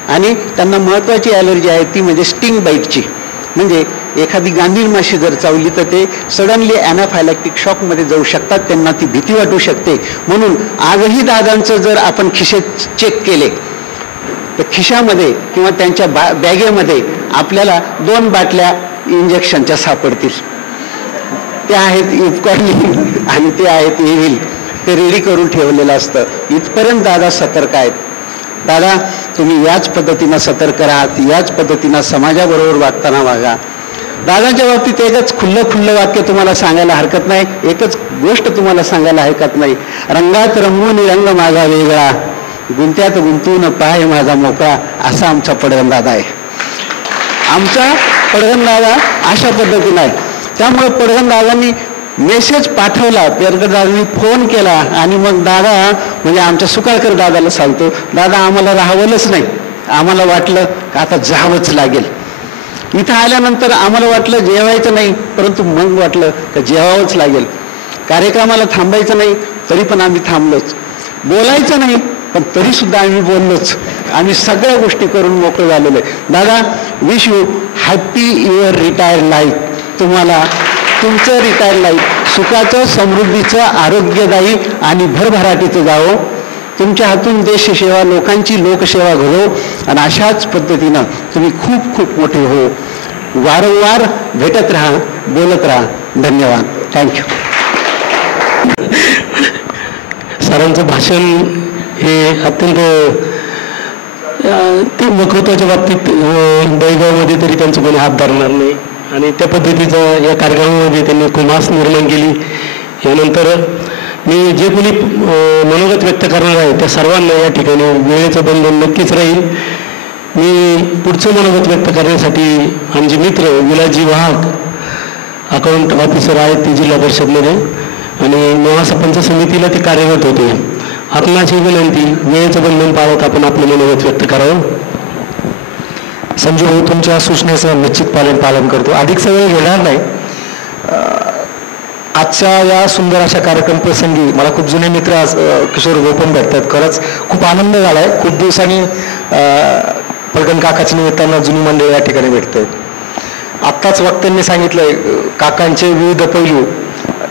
आणि त्यांना महत्त्वाची ॲलर्जी आहे ती म्हणजे स्टिंग बाईटची. म्हणजे एखादी गांधील माशी जर चावली तर ते सडनली ॲनाफायलॅक्टिक शॉकमध्ये जाऊ शकतात, त्यांना ती भीती वाटू शकते. म्हणून आजही दादांचं जर आपण खिसे चेक केले तर खिशामध्ये किंवा त्यांच्या बॅगेमध्ये आपल्याला 2 बाटल्या इंजेक्शनच्या सापडतील. ते आहेत इपकॉर्निल आणि ते आहेत एव्हिल. ते रेडी करून ठेवलेलं असतं. इथपर्यंत दादा सतर्क आहेत. दादा तुम्ही याच पद्धतीनं सतर्क राहात, याच पद्धतीनं समाजाबरोबर वागताना वागा. दादांच्या बाबतीत एकच खुल्लं वाक्य तुम्हाला सांगायला हरकत नाही, एकच गोष्ट तुम्हाला सांगायला हरकत नाही. रंगात रंगून रंग माझा वेगळा, गुंत्यात गुंतून पाय माझा मोकळा, असा आमचा पडघमदादा आहे. आमचा पडघमदादा अशा पद्धतीनं आहे. त्यामुळे पडघमदादांनी मेसेज पाठवला, पेरगदादांनी फोन केला आणि मग दादा म्हणजे आमच्या सुकाळकर दादाला सांगतो, दादा आम्हाला राहावलंच नाही. आम्हाला वाटलं का आता जावंच लागेल. इथं आल्यानंतर आम्हाला वाटलं जेवायचं नाही, परंतु मग वाटलं का जेवावंच लागेल. कार्यक्रमाला थांबायचं नाही तरी पण आम्ही थांबलोच, बोलायचं नाही पण तरी सुद्धा आम्ही बोललोच. आम्ही सगळ्या गोष्टी करून मोकळे झालेलो आहे. दादा wish you happy your retired life. तुम्हाला तुमचं रिटायर्ड लाईफ सुखाचं, समृद्धीचं, आरोग्यदायी आणि भरभराटीचं जावं. तुमच्या हातून देशसेवा, लोकांची लोकसेवा घडो आणि अशाच पद्धतीनं तुम्ही खूप खूप मोठे हो. वारंवार भेटत राहा, बोलत राहा. धन्यवाद. थँक्यू. सरांचं भाषण हे अत्यंत ते वक्तृत्वाच्या बाबतीत दहीगावमध्ये तरी त्यांचं कोणी हात धरणार नाही आणि त्या पद्धतीचं या कार्यक्रमामध्ये त्यांनी खुमास निर्माण केली. यानंतर मी जे कोणी मनोगत व्यक्त करणार आहे त्या सर्वांना या ठिकाणी वेळेचं बंधन नक्कीच राहील. मी पुढचं मनोगत व्यक्त करण्यासाठी आमचे मित्र विलासजी वाहक अकाउंट ऑफिसर आहेत ते जिल्हा परिषदमध्ये आणि नेवासा पंचायत समितीला ते कार्यरत होते. आपणाची विनंती, वेळेचं बंधन पाळत आपण आपलं मनोगत व्यक्त करावं. संजू भाऊ तुमच्या सूचनेचं निश्चित पालन करतो. अधिक वेळ घेणार नाही. आजच्या या सुंदर अशा कार्यक्रम प्रसंगी मला खूप जुने मित्र आज किशोर गोपन भेटतात. खरंच खूप आनंद झाला आहे. खूप दिवसांनी पडगण काकाच्या निमित्तानं जुनी मंडळी या ठिकाणी भेटतात. आत्ताच वक्त्यांनी सांगितलंय काकांचे विविध पैलू.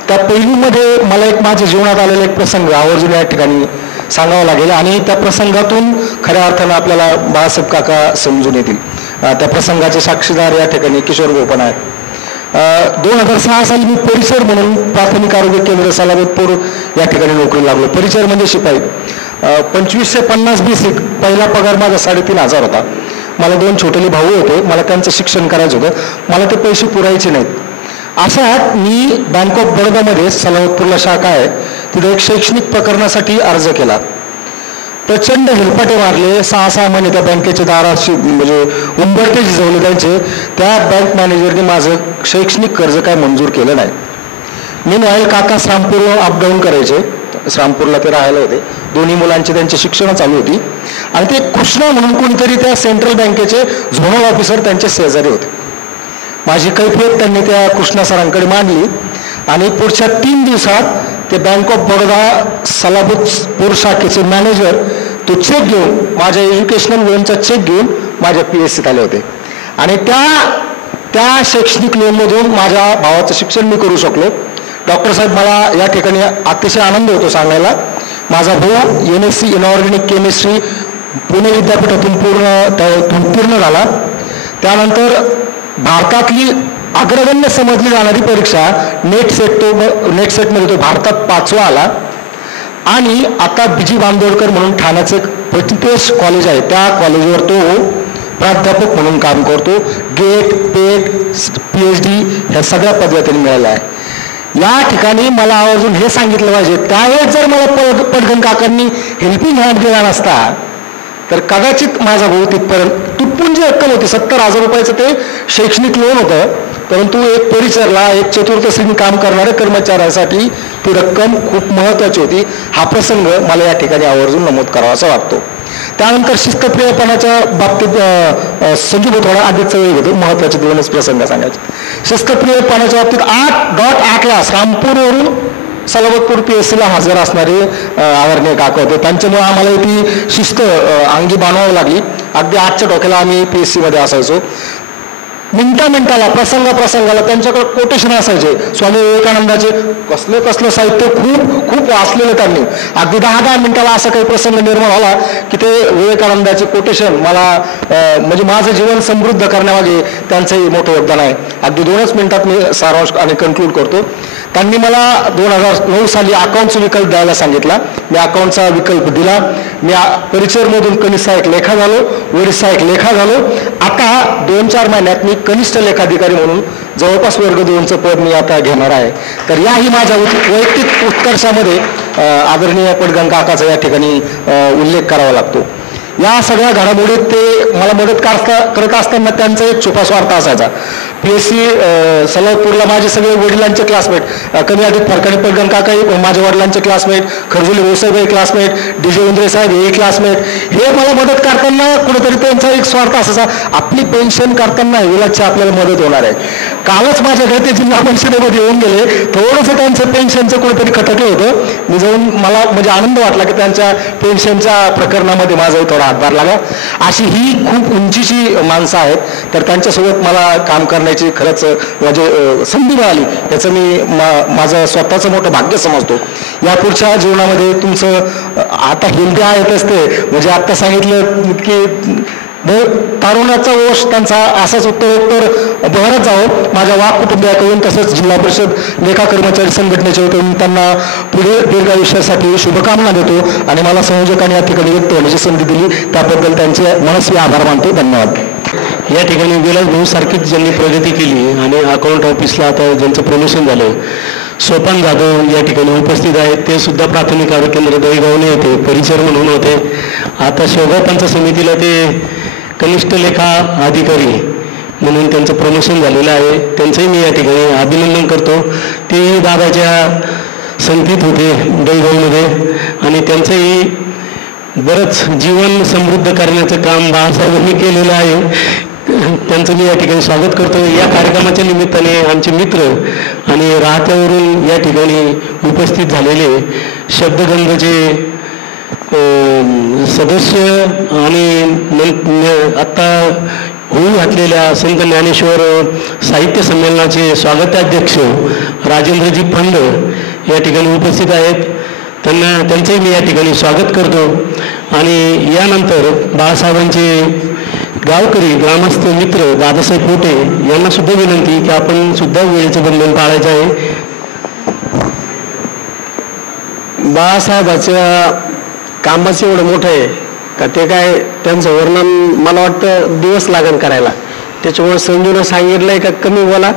त्या पैलूमध्ये मला एक माझ्या जीवनात आलेला एक प्रसंग आवर्जून या ठिकाणी सांगावा लागेल आणि त्या प्रसंगातून खऱ्या अर्थानं आपल्याला बाळासाहेब काका समजून येतील. त्या प्रसंगाचे साक्षीदार या ठिकाणी किशोर गोपन आहेत. 2006 साली मी परिसर म्हणून प्राथमिक आरोग्य केंद्र सलाबतपूर या ठिकाणी नोकरी लागलो. परिचर म्हणजे शिपाई. 2550 बेसिक. पहिला पगार माझा 3500 होता. मला 2 छोटेले भाऊ होते. मला त्यांचं शिक्षण करायचं होतं. मला ते पैसे पुरायचे नाहीत. असा मी बँक ऑफ बडोदामध्ये सलाबतपूरला शाखा आहे तिथे एक शैक्षणिक प्रकरणासाठी अर्ज केला. प्रचंड हेलपाटे मारले, 6 महिने त्या बँकेच्या दाराशी म्हणजे उंबरटे झिजवले त्यांचे. त्या बँक मॅनेजरने माझं शैक्षणिक कर्ज काय मंजूर केलं नाही. मी काका श्रामपूरला अपडाऊन करायचे, श्रामपूरला ते राहायला होते. दोन्ही मुलांची त्यांची शिक्षणं चालू होती आणि ते कृष्णा म्हणून कोणीतरी त्या सेंट्रल बँकेचे झोनल ऑफिसर त्यांचे शेजारी होते. माझी कैफियत त्यांनी त्या कृष्णा सरांकडे मांडली आणि पुढच्या 3 दिवसात ते बँक ऑफ बडोदा सलाबतपूर शाखेचे मॅनेजर तो चेक घेऊन, माझ्या एज्युकेशनल लोनचा चेक घेऊन माझ्या PSCत आले होते. आणि त्या शैक्षणिक लोनमधून माझ्या भावाचं शिक्षण मी करू शकलो. डॉक्टर साहेब, मला या ठिकाणी अतिशय आनंद होतो सांगायला, माझा भाऊ MSc इनऑर्गॅनिक केमिस्ट्री पुणे विद्यापीठातून पूर्ण झाला. त्यानंतर भारतातली अग्रगण्य समजली जाणारी परीक्षा नेट सेटमध्ये तो भारतात 5वा आला. आणि आता BG बांदोडकर म्हणून ठाण्याचं एक प्रतिष्ठित कॉलेज आहे, त्या कॉलेजवर तो प्राध्यापक म्हणून काम करतो. गेट, पेट, PhD ह्या सगळ्या पदव्या त्यांनी मिळाल्या आहे. या ठिकाणी मला आवर्जून हे सांगितलं पाहिजे, त्यावेळेस जर मला पडगण काकांनी हेल्पिंग हँड दिला नसता तर कदाचित माझा भाऊ तिथपर्यंत तुटपुंजी जी रक्कम होती, 70,000 रुपयाचं ते शैक्षणिक लोन होतं, परंतु एक परिसरला एक चतुर्थ श्रेणी काम करणाऱ्या कर्मचाऱ्यांसाठी ती रक्कम खूप महत्त्वाची होती. हा प्रसंग मला या ठिकाणी आवर्जून नमूद करावा असं वाटतो. त्यानंतर शिस्तप्रियपणाच्या बाबतीत संजू थोडा अधिक वेळ घेतो, महत्त्वाचे 2च प्रसंग सांगायचे. शिस्तप्रियपणाच्या बाबतीत 8.8ला रामपूरवरून सलाबतपूर PSCला हजर असणारे आदरणीय काका होते. त्यांच्यामुळे आम्हाला ती शिस्त अंगी बांधावी लागली. अगदी 8च्या डोक्याला आम्ही PSCमध्ये असायचो. मिनिटाला प्रसंगाला त्यांच्याकडे कोटेशन असायचे. स्वामी विवेकानंदाचे कसलं साहित्य खूप वाचलेलं त्यांनी. अगदी 10 मिनिटाला असा काही प्रसंग निर्माण झाला की ते विवेकानंदाचे कोटेशन मला म्हणजे माझं जीवन समृद्ध करण्यामागे त्यांचंही मोठं योगदान आहे. अगदी 2च मिनिटात मी सारांश आणि कन्क्लूड करतो. त्यांनी मला 2009 साली अकाउंटचा विकल्प द्यायला सांगितला. मी अकाउंटचा विकल्प दिला. मी परिचयमधून कनिष्ठ सहाय्यक लेखा झालो, वरिष्ठ सहाय्यक लेखा झालो. आता 2-4 महिन्यात मी कनिष्ठ लेखाधिकारी म्हणून जवळपास वर्ग 2चं पद मी आता घेणार आहे. तर याही माझ्या वैयक्तिक उत्कर्षामध्ये आदरणीय पडगण काकाचा या ठिकाणी उल्लेख करावा लागतो. या सगळ्या घडामोडीत ते मला मदत करत असताना त्यांचा एक छोटा स्वार्थ असायचा. PSC सलाबतपूरला माझे सगळे वडिलांचे क्लासमेट, कमी अधिक फरकाने पडगण काकाही माझ्या वडिलांचे classmate, Kharjule Bhausaheb classmate, DJ Undre साहेब हे क्लासमेट. हे मला मदत करताना कुठेतरी त्यांचा एक स्वार्थ असायचा, आपली पेन्शन करताना विलाची आपल्याला मदत होणार आहे. कालच माझ्याकडे ते जिल्हा परिषदेमध्ये येऊन गेले, थोडंसं त्यांचं पेन्शनचं कुठेतरी खटकलं होतं. मी जाऊन मला म्हणजे आनंद वाटला की त्यांच्या पेन्शनच्या प्रकरणामध्ये माझाही थोडा हातभार लागला. अशी ही खूप उंचीची माणसं आहेत, तर त्यांच्यासोबत मला काम करण्याची खरंच म्हणजे संधी मिळाली, याचं मी माझं स्वतःचं मोठं भाग्य समजतो. या पुढच्या जीवनामध्ये तुमचं आता हेल्दी आहेतच ते, म्हणजे आत्ता सांगितलं की तारुण्याचा ओष त्यांचा असाच उत्तर बहरत जावं माझ्या वाघ कुटुंबियाकडून, तसंच जिल्हा परिषद लेखा कर्मचारी संघटनेच्या वतीने त्यांना पुढे दीर्घायुष्यासाठी शुभकामना देतो. आणि मला संयोजकांनी या ठिकाणी व्यक्त होण्याची संधी दिली त्याबद्दल त्यांचे मनस्वी आभार मानतो. धन्यवाद. या ठिकाणी विलास भाऊ सारखीच ज्यांनी प्रगती केली आणि अकाउंट ऑफिसला आता ज्यांचं प्रमोशन झालं, सोपान जाधव या ठिकाणी उपस्थित आहेत. ते सुद्धा प्राथमिक आरोग्य केंद्र दहीगावने होते, परिचर म्हणून होते. आता शेवगाव पंचायत समितीला ते कनिष्ठ लेखा अधिकारी म्हणून त्यांचं प्रमोशन झालेलं आहे. त्यांचंही मी या ठिकाणी अभिनंदन करतो. ते दादाच्या संगतीत होते दहीगावमध्ये आणि त्यांचंही बरंच जीवन समृद्ध करण्याचं काम बाळासाहेबांनी केलेलं आहे. त्यांचं मी या ठिकाणी स्वागत करतो. या कार्यक्रमाच्या निमित्ताने आमचे मित्र आणि राहत्यावरून या ठिकाणी उपस्थित झालेले शब्दगंधचे सदस्य आणि आत्ता होऊ घातलेल्या संत ज्ञानेश्वर साहित्य संमेलनाचे स्वागताध्यक्ष राजेंद्रजी फंड या ठिकाणी उपस्थित आहेत. त्यांचंही मी या ठिकाणी स्वागत करतो. आणि यानंतर बाळासाहेबांचे गावकरी ग्रामस्थ मित्र दादासाहेब पोटे यांना सुद्धा विनंती की आपण सुद्धा वेळेचं बंधन पाळायचं आहे. बाळासाहेबाच्या कामाचं एवढं मोठं आहे का ते काय त्यांचं वर्णन मला वाटतं दिवस लागेल करायला. त्याच्यामुळे संजूनं सांगितलंय का कमी बोला,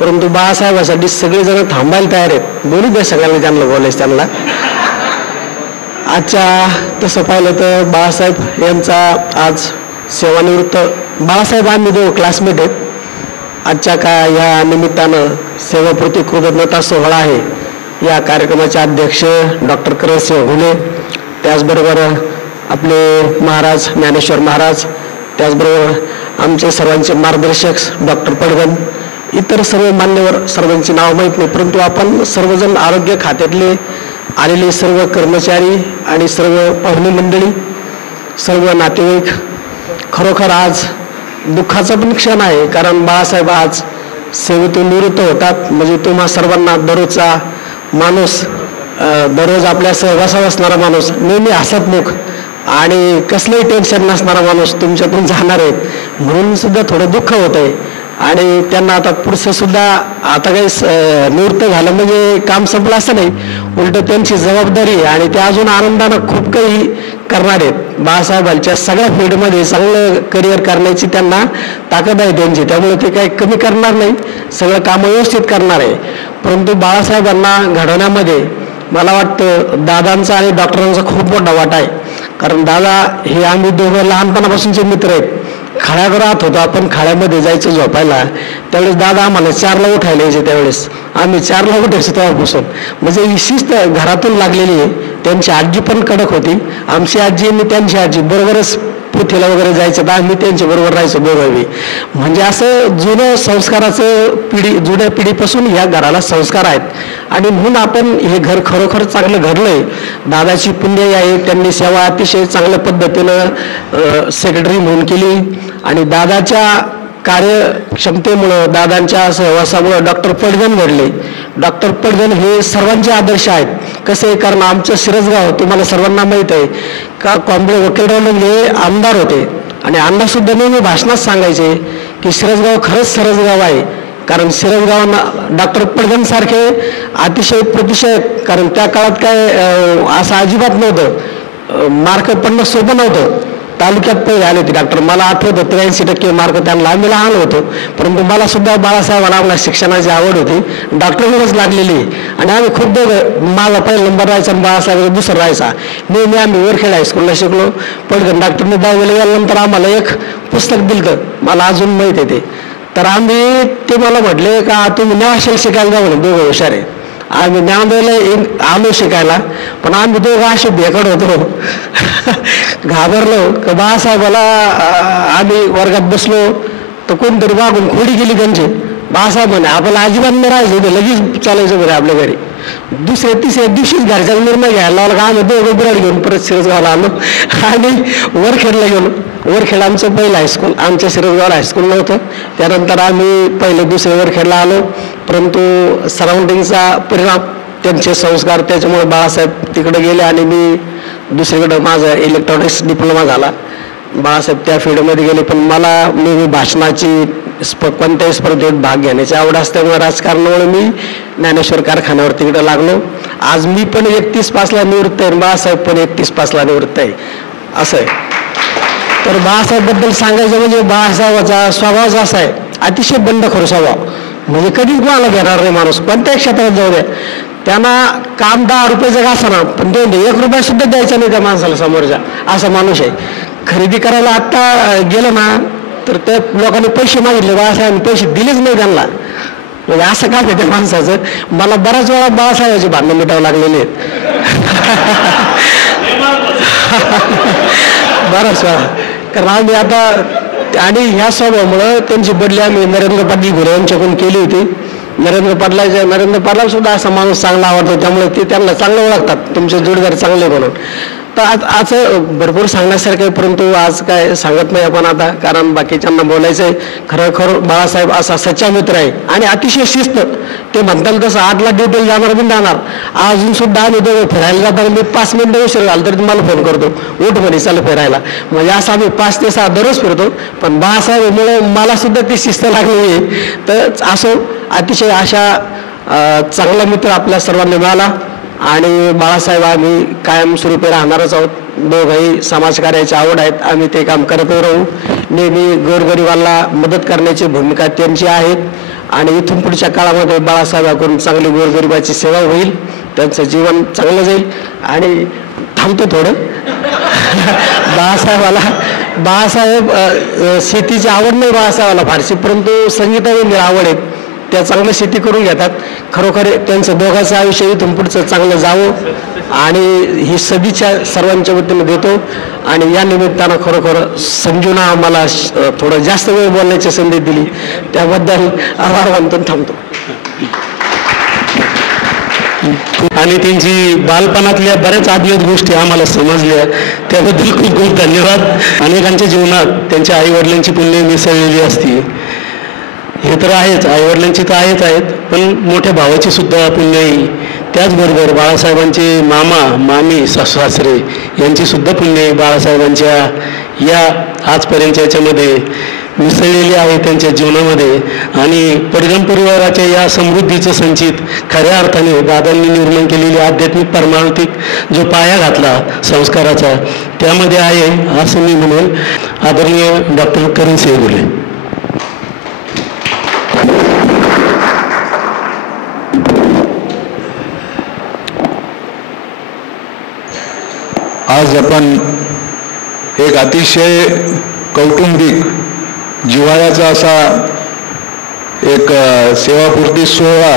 परंतु बाळासाहेबासाठी सगळेजण थांबायला तयार आहेत. बोलू द्या सगळ्यांना ज्यांना बोलायचं त्यांना. आजच्या तसं पाहिलं तर बाळासाहेब यांचा आज सेवानिवृत्त बाळासाहेब आम्ही दोघं क्लासमेट आहेत. आजच्या या निमित्तानं सेवापूर्ती कृतज्ञता सोहळा आहे. या कार्यक्रमाचे अध्यक्ष डॉक्टर करसिंह हुले, त्याचबरोबर आपले महाराज ज्ञानेश्वर महाराज, त्याचबरोबर आमचे सर्वांचे मार्गदर्शक डॉक्टर पडगण, इतर सर्व मान्यवर, सर्वांची नाव माहीत नाही, परंतु आपण सर्वजण आरोग्य खात्यातले आलेले सर्व कर्मचारी आणि सर्व पाहुणे मंडळी, सर्व नातेवाईक, खरोखर आज दुःखाचा पण क्षण आहे. कारण बाळासाहेब आज सेवेतून निवृत्त होतात. म्हणजे तुम्हा सर्वांना दररोजचा माणूस, दररोज आपल्या सहवासात असणारा माणूस, नेहमी हसतमुख आणि कसलंही टेन्शन नसणारा माणूस तुमच्यातून जाणार आहेत, म्हणून सुद्धा थोडं दुःख होत आहे. आणि त्यांना आता पुढचं सुद्धा आता काही निवृत्त झालं म्हणजे काम संपलं असं नाही, उलट त्यांची जबाबदारी आणि ते अजून आनंदानं खूप काही करणार आहेत. बाळासाहेबांच्या सगळ्या फील्डमध्ये चांगलं करिअर करण्याची त्यांना ताकद आहे त्यांची, त्यामुळे ते काही कमी करणार नाही, सगळं कामं व्यवस्थित करणार आहे. परंतु बाळासाहेबांना घडवण्यामध्ये मला वाटतं दादांचा आणि डॉक्टरांचा खूप मोठा वाटा आहे. कारण दादा हे आम्ही दोघं लहानपणापासूनचे मित्र आहेत. खाड्यावर राहत होतो आपण, खाड्यामध्ये जायचं झोपायला, त्यावेळेस दादा आम्हाला 4ला उठायला यायचे. त्यावेळेस आम्ही 4ला उठायचो तेव्हापासून. म्हणजे ही शिस्त घरातून लागलेली आहे. त्यांची आजी पण कडक होती. आमची आजी आणि त्यांची आजी बरोबरच पुथेला वगैरे जायचं तर आम्ही त्यांच्या बरोबर राहायचो दोघंही. म्हणजे असं जुनं संस्काराचं जुन्या पिढीपासून ह्या घराला संस्कार आहेत. आणि म्हणून आपण हे घर खरोखर चांगलं घडलंय. दादाची पुण्याई आहे, त्यांनी सेवा अतिशय चांगल्या पद्धतीनं सेक्रेटरी म्हणून केली. आणि दादाच्या कार्यक्षमतेमुळं, दादांच्या सहवासामुळं डॉक्टर पडगण घडले. डॉक्टर पडगण हे सर्वांचे आदर्श आहेत. कसं आहे, कारण आमचं शिरसगाव तुम्हाला सर्वांना माहीत आहे का, कॉम्प्ले वकीलराव हे आमदार होते आणि अण्णासुद्धा नेहमी भाषणात सांगायचे की शिरसगाव खरंच सरसगाव आहे. कारण शिरसगावांना डॉक्टर पडगणसारखे अतिशय प्रतिशय, कारण त्या काळात काय असं अजिबात नव्हतं, मार्क पडणं सोपं नव्हतं. तालुक्यात पहिले आले होते डॉक्टर, मला आठवतं 83% मार्क त्यांना. आम्ही लहान होतो, परंतु मला सुद्धा बाळासाहेबांना आम्हाला शिक्षणाची आवड होती, डॉक्टरवरच लागलेली. आणि आम्ही खूप दोघं, माझा पहिला नंबर राहायचा आणि बाळासाहेब दुसरा राहायचा. नेहमी आम्ही वरखेड हायस्कूलला शिकलो. पडगण डॉक्टरने 10वीला गेल्यानंतर आम्हाला एक पुस्तक दिलं, मला अजून माहीत आहे ते. तर आम्ही ते मला म्हटले का तुम्ही नेवाशाला शिकायला जाऊ म्हणे, दोघं हुशार आहे. आम्ही ज्ञानदेवाला आलो शिकायला, पण आम्ही दोघं असे भेकड होतो, घाबरलो का बाळासाहेबाला. आम्ही वर्गात बसलो तर कोणतरी मागून खोडी गेली त्यांची. बाळासाहेब म्हणे आपल्याला अजिबात नाही राहायचं, लगेच चालायचं बरं आपल्या घरी. दुसऱ्या तिसऱ्या दिवशीच घरच्या निर्णय घ्यायला लावला का आम्ही दोघं बिराड घेऊन परत शिरसगावला आलो आणि वरखेडला गेलो. वरखेड आमचं पहिलं हायस्कूल, आमच्या शिरसगावला हायस्कूल नव्हतं. त्यानंतर आम्ही पहिले दुसरे वरखेडला आलो. परंतु सराउंडिंगचा परिणाम, त्यांचे संस्कार, त्याच्यामुळे बाळासाहेब तिकडे गेले आणि मी दुसरीकडं माझा इलेक्ट्रॉनिक्स डिप्लोमा झाला. बाळासाहेब त्या फील्डमध्ये गेले. पण मला नेहमी भाषणाची कोणत्याही स्पर्धेत भाग घेण्याची आवड असल्यामुळे राजकारणामुळे मी ज्ञानेश्वर कारखान्यावर तिकडे लागलो. आज मी पण 31/5ला निवृत्त आहे, बाळासाहेब पण 31/5ला निवृत्त आहे, असं आहे. तर बाळासाहेबबद्दल सांगायचं म्हणजे बाळासाहेबाचा स्वभावच असा आहे, अतिशय बंडखोर स्वभाव. म्हणजे कधीच कोणाला घेणार नाही माणूस, कोणत्याही क्षेत्रात जाऊ द्या. त्यांना काम 10 रुपयाचं का असणार, पण ते 1 रुपया सुद्धा द्यायचा नाही त्या माणसाला समोरच्या, असा माणूस आहे. खरेदी करायला आत्ता गेलं ना तर त्या लोकांनी पैसे मागितले, बाळासाहेबांनी पैसे दिलेच नाही त्यांना. म्हणजे असं काय आहे त्या माणसाचं. मला बऱ्याच वेळा बाळासाहेबांची भांडणं मिटावं लागलेली आहेत बऱ्याच वेळा. कारण आम्ही आता, आणि ह्या स्वभावामुळं त्यांची बदली आम्ही नरेंद्र पाटील घोरे यांच्याकडून केली होती. नरेंद्र पाटलाला सुद्धा असा माणूस चांगला आवडतो, त्यामुळे ते त्यांना चांगलं ओळखतात, तुमचे जोडीदार चांगले म्हणून. तर आज भरपूर सांगण्यासारखं आहे, परंतु आज काय सांगत नाही आपण आता, कारण बाकीच्यांना बोलायचं आहे. खरोखर बाळासाहेब असा सच्चा मित्र आहे आणि अतिशय शिस्त. ते म्हणताल तसं 8ला ड्युटीला जाणार पण जाणार. अजून सुद्धा आम्ही दोघं फिरायला जाताना मी 5 मिनिटं उशीर झालं तर तुम्हाला फोन करतो, उठ म्हणे चालू फिरायला. म्हणजे असं आम्ही 5 ते 6 दररोज फिरतो. पण बाळासाहेबमुळे मला सुद्धा ती शिस्त लागलेली आहे. तर असो, अतिशय अशा चांगला मित्र आपल्या सर्वांना मिळाला. आणि बाळासाहेब आम्ही कायमस्वरूपी राहणारच आहोत. दोघंही समाजकार्याची आवड आहेत, आम्ही ते काम करत राहू. नेहमी गोरगरिबांना मदत करण्याची भूमिका त्यांची आहे. आणि इथून पुढच्या काळामध्ये बाळासाहेबांकडून चांगली गोरगरिबाची सेवा होईल, त्यांचं जीवन चांगलं जाईल. आणि थांबतो थोडं. बाळासाहेब शेतीची आवड नाही बाळासाहेबाला फारशी, परंतु संगीतामध्ये आवड आहे. त्या चांगलं शेती करून घेतात. खरोखर त्यांचं दोघांचं आयुष्य इथून पुढचं चांगलं जावं आणि ही सदिच्छा सर्वांच्या वतीने देतो. आणि या निमित्तानं खरोखर संजूनं आम्हाला थोडं जास्त वेळ बोलण्याची संधी दिली, त्याबद्दल आभार मानतो. थांबतो. आणि त्यांची बालपणातल्या बऱ्याच आत्मीय गोष्टी आम्हाला समजल्या, त्याबद्दल खूप खूप धन्यवाद. अनेकांच्या जीवनात त्यांच्या आईवडिलांची पुण्य मिसळलेली असते. हे तर आहेच, आईवडिलांची तर आहेत, पण मोठ्या भावाची सुद्धा पुण्य आहे. त्याचबरोबर बाळासाहेबांचे मामा मामी सासरे यांची सुद्धा पुण्य बाळासाहेबांच्या या आजपर्यंत याच्यामध्ये मिसळलेली आहे त्यांच्या जीवनामध्ये. आणि पडगम परिवाराच्या या समृद्धीचं संचित खऱ्या अर्थाने दादांनी निर्माण केलेली आध्यात्मिक परमार्थिक जो पाया घातला संस्काराचा, त्यामध्ये आहे असं मी म्हणेन. आदरणीय डॉक्टर करण सिंह बोले. आज आपण एक अतिशय कौटुंबिक जिव्हाळ्याचा असा एक सेवापूर्ती सोहळा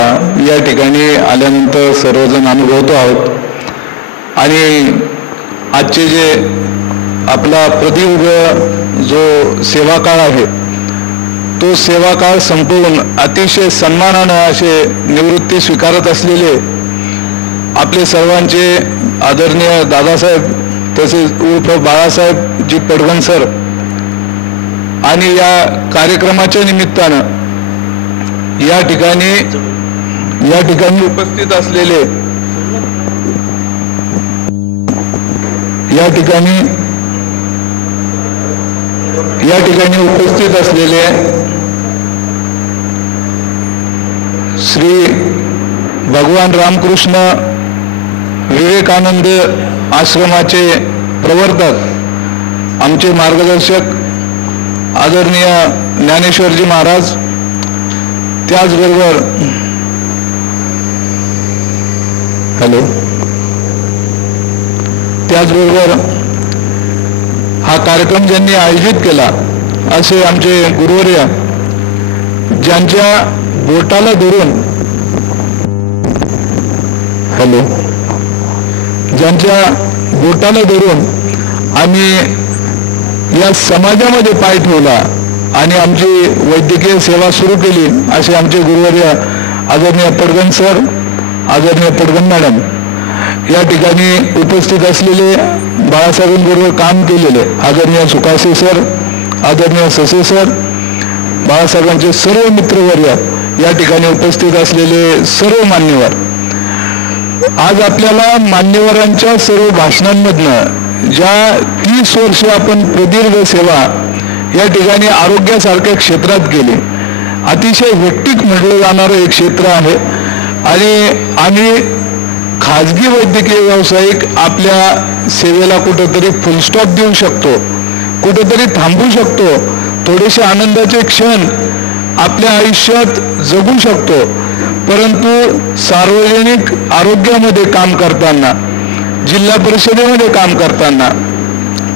या ठिकाणी आल्यानंतर सर्वजण अनुभवतो आहोत. आणि आजचे जे आपला प्रदीर्घ जो सेवाकाळ आहे, तो सेवाकाळ संपवून अतिशय सन्मानानं असे निवृत्ती स्वीकारत असलेले आपले सर्वांचे आदरणीय दादासाहेब तसेच उर्फ बाळासाहेब जी पडगण सर, आणि या कार्यक्रमाच्या निमित्तानं या ठिकाणी उपस्थित असलेले श्री भगवान रामकृष्ण विवेकानंद आश्रमाचे प्रवर्तक आमचे मार्गदर्शक आदरणीय ज्ञानेश्वरजी महाराज, त्याचबरोबर हा कार्यक्रम ज्यांनी आयोजित केला असे आमचे गुरुवर्य, ज्यांच्या बोटाला धरून आम्ही या समाजामध्ये पाय ठेवला आणि आमची वैद्यकीय सेवा सुरू केली असे आमचे गुरुवर्य आदरणीय पडगण सर, आदरणीय पडगण मॅडम, या ठिकाणी उपस्थित असलेले बाळासाहेबांबरोबर काम केलेले आदरणीय सुकासे सर, आदरणीय ससे सर, बाळासाहेबांचे सर्व मित्रवर्य, या ठिकाणी उपस्थित असलेले सर्व मान्यवर. आज आपल्याला मान्यवरांच्या सर्व भाषणांमधनं ज्या 30 वर्ष आपण प्रदीर्घ सेवा या ठिकाणी आरोग्यासारख्या क्षेत्रात केली, अतिशय हेक्टिक म्हटलं जाणारं एक क्षेत्र आहे. आणि आम्ही खाजगी वैद्यकीय व्यावसायिक आपल्या सेवेला कुठंतरी फुलस्टॉप देऊ शकतो, कुठंतरी थांबू शकतो, थोडेसे आनंदाचे क्षण आपल्या आयुष्यात जगू शकतो. परंतु सार्वजनिक आरोग्यामध्ये काम करताना, जिल्हा परिषदेमध्ये काम करताना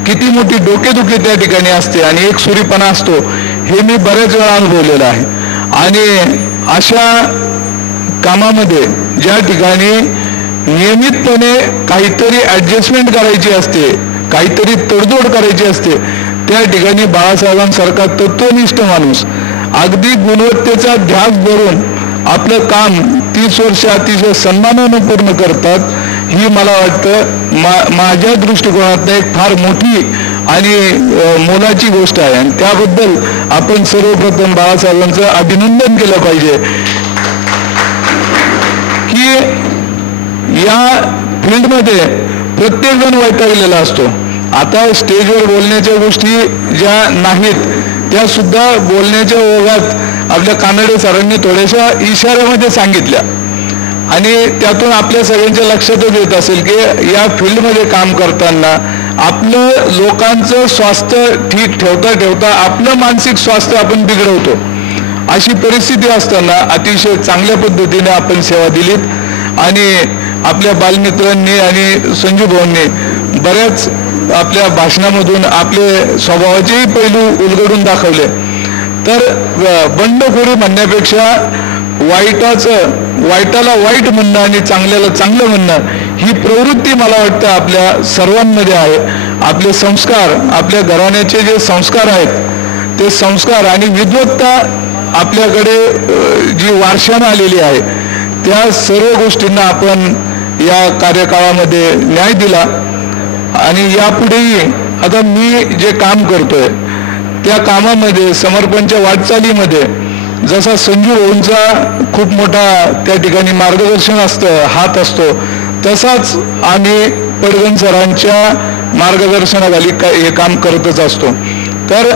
किती मोठी डोकेदुखी त्या ठिकाणी असते आणि एकसुरीपणा असतो, हे मी बऱ्याच वेळा अनुभवलेलं आहे. आणि अशा कामामध्ये ज्या ठिकाणी नियमितपणे काहीतरी ॲडजस्टमेंट करायची असते, काहीतरी तडजोड करायची असते, त्या ठिकाणी बाळासाहेबांसारखा तत्वनिष्ठ माणूस अगदी गुणवत्तेचा ध्यास धरून आपलं काम 30 वर्ष अतिशय सन्मानानं पूर्ण करतात. ही मला वाटतं माझ्या दृष्टिकोनात एक फार मोठी आणि मोलाची गोष्ट आहे. आणि त्याबद्दल आपण सर्वप्रथम बाळासाहेबांचं अभिनंदन केलं पाहिजे की या फील्डमध्ये प्रत्येकजण वैतागलेला असतो. आता स्टेजवर बोलण्याच्या गोष्टी ज्या नाहीत त्या सुद्धा बोलण्याच्या ओघात आपल्या कानडे सरांनी थोड्याशा इशाऱ्यामध्ये सांगितल्या आणि त्यातून आपल्या सगळ्यांच्या लक्षातच येत असेल की या फील्डमध्ये काम करताना आपलं लोकांचं स्वास्थ्य ठीक ठेवता ठेवता आपलं मानसिक स्वास्थ्य आपण बिघडवतो. अशी परिस्थिती असताना अतिशय चांगल्या पद्धतीने आपण सेवा दिलीत आणि आपल्या बालमित्रांनी आणि संजू भाऊंनी बऱ्याच आपल्या भाषणामधून आपले स्वभावाचेही पैलू उलगडून दाखवले. तर बंडखोरी म्हणण्यापेक्षा वाईटाला वाईट म्हणणं आणि चांगल्याला चांगलं म्हणणं ही प्रवृत्ती मला वाटतं आपल्या सर्वांमध्ये आहे. आपले संस्कार, आपल्या घराण्याचे जे संस्कार आहेत ते संस्कार आणि विद्वत्ता आपल्याकडे जी वारशानं आलेली आहे त्या सर्व गोष्टींना आपण या कार्यकाळामध्ये न्याय दिला. आणि यापुढेही आता मी जे काम करतोय त्या कामामध्ये समर्पणच्या वाटचालीमध्ये जसा संजू भाऊंचा खूप मोठा त्या ठिकाणी मार्गदर्शन असतं, हात असतो, तसाच आम्ही पडगण सरांच्या मार्गदर्शनाखाली हे काम करतच असतो. तर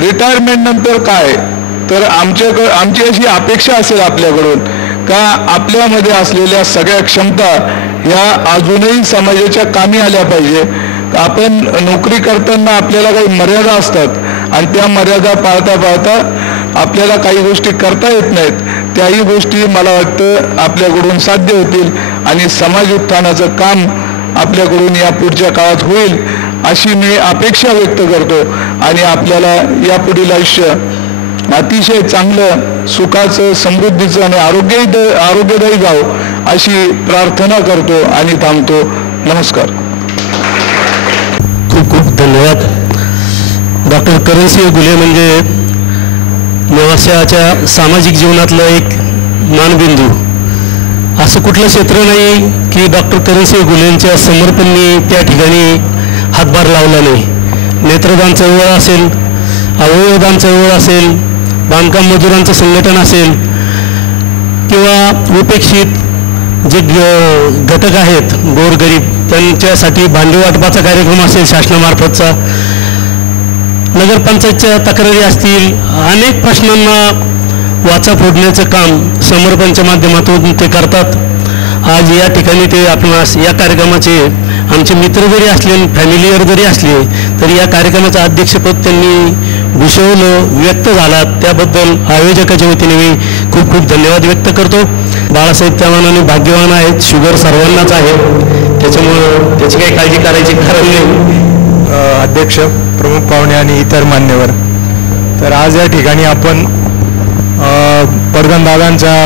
रिटायरमेंट नंतर काय, तर आमची अशी अपेक्षा असेल आपल्याकडून का आपल्यामध्ये असलेल्या सगळ्या क्षमता ह्या अजूनही समाजाच्या कामी आल्या पाहिजे. आपण नोकरी करताना आपल्याला काही मर्यादा असतात आणि त्या मर्यादा पाळता पाळता आपल्याला काही गोष्टी करता येत नाहीत. त्याही गोष्टी मला वाटतं आपल्याकडून साध्य होतील आणि समाज उत्थानाचं काम आपल्याकडून या पुढच्या काळात होईल अशी मी अपेक्षा व्यक्त करतो. आणि आपल्याला यापुढील आयुष्य अतिशय चांगलं, सुखाचं, समृद्धीचं आणि आरोग्यदायी जावं अशी प्रार्थना करतो आणि थांबतो. नमस्कार. खूप खूप धन्यवाद. डॉक्टर करणसिंह घुले म्हणजे नेवाशाच्या सामाजिक जीवनातलं एक मानबिंदू. असं कुठलं क्षेत्र नाही की डॉक्टर करणसिंह घुलेंच्या समर्पणनी त्या ठिकाणी हातभार लावला नाही. नेत्रदान चळवळ असेल, अवयवदान चळवळ असेल, बांधकाम मजुरांचं संघटन असेल किंवा उपेक्षित जे घटक आहेत गोरगरीब त्यांच्यासाठी भांडी वाटपाचा कार्यक्रम असेल शासनामार्फतचा, नगरपंचायतच्या तक्रारी असतील, अनेक प्रश्नांना वाचा फोडण्याचं काम समर्पणच्या माध्यमातून ते करतात. आज या ठिकाणी ते आपणास या कार्यक्रमाचे आमचे मित्र जरी असले, फॅमिलीवर जरी असले तरी या कार्यक्रमाचं अध्यक्षपद त्यांनी भूषवलं, व्यक्त झाला, त्याबद्दल आयोजकाच्या वतीने मी खूप खूप धन्यवाद व्यक्त करतो. बाळासाहेब त्या मानाने भाग्यवान आहेत, शुगर सर्वांनाच आहे, त्याच्यामुळं त्याची काही काळजी करायची कारण नाही. अध्यक्ष, प्रमुख पाहुणे आणि इतर मान्यवर, तर आज या ठिकाणी आपण पडगणदादांच्या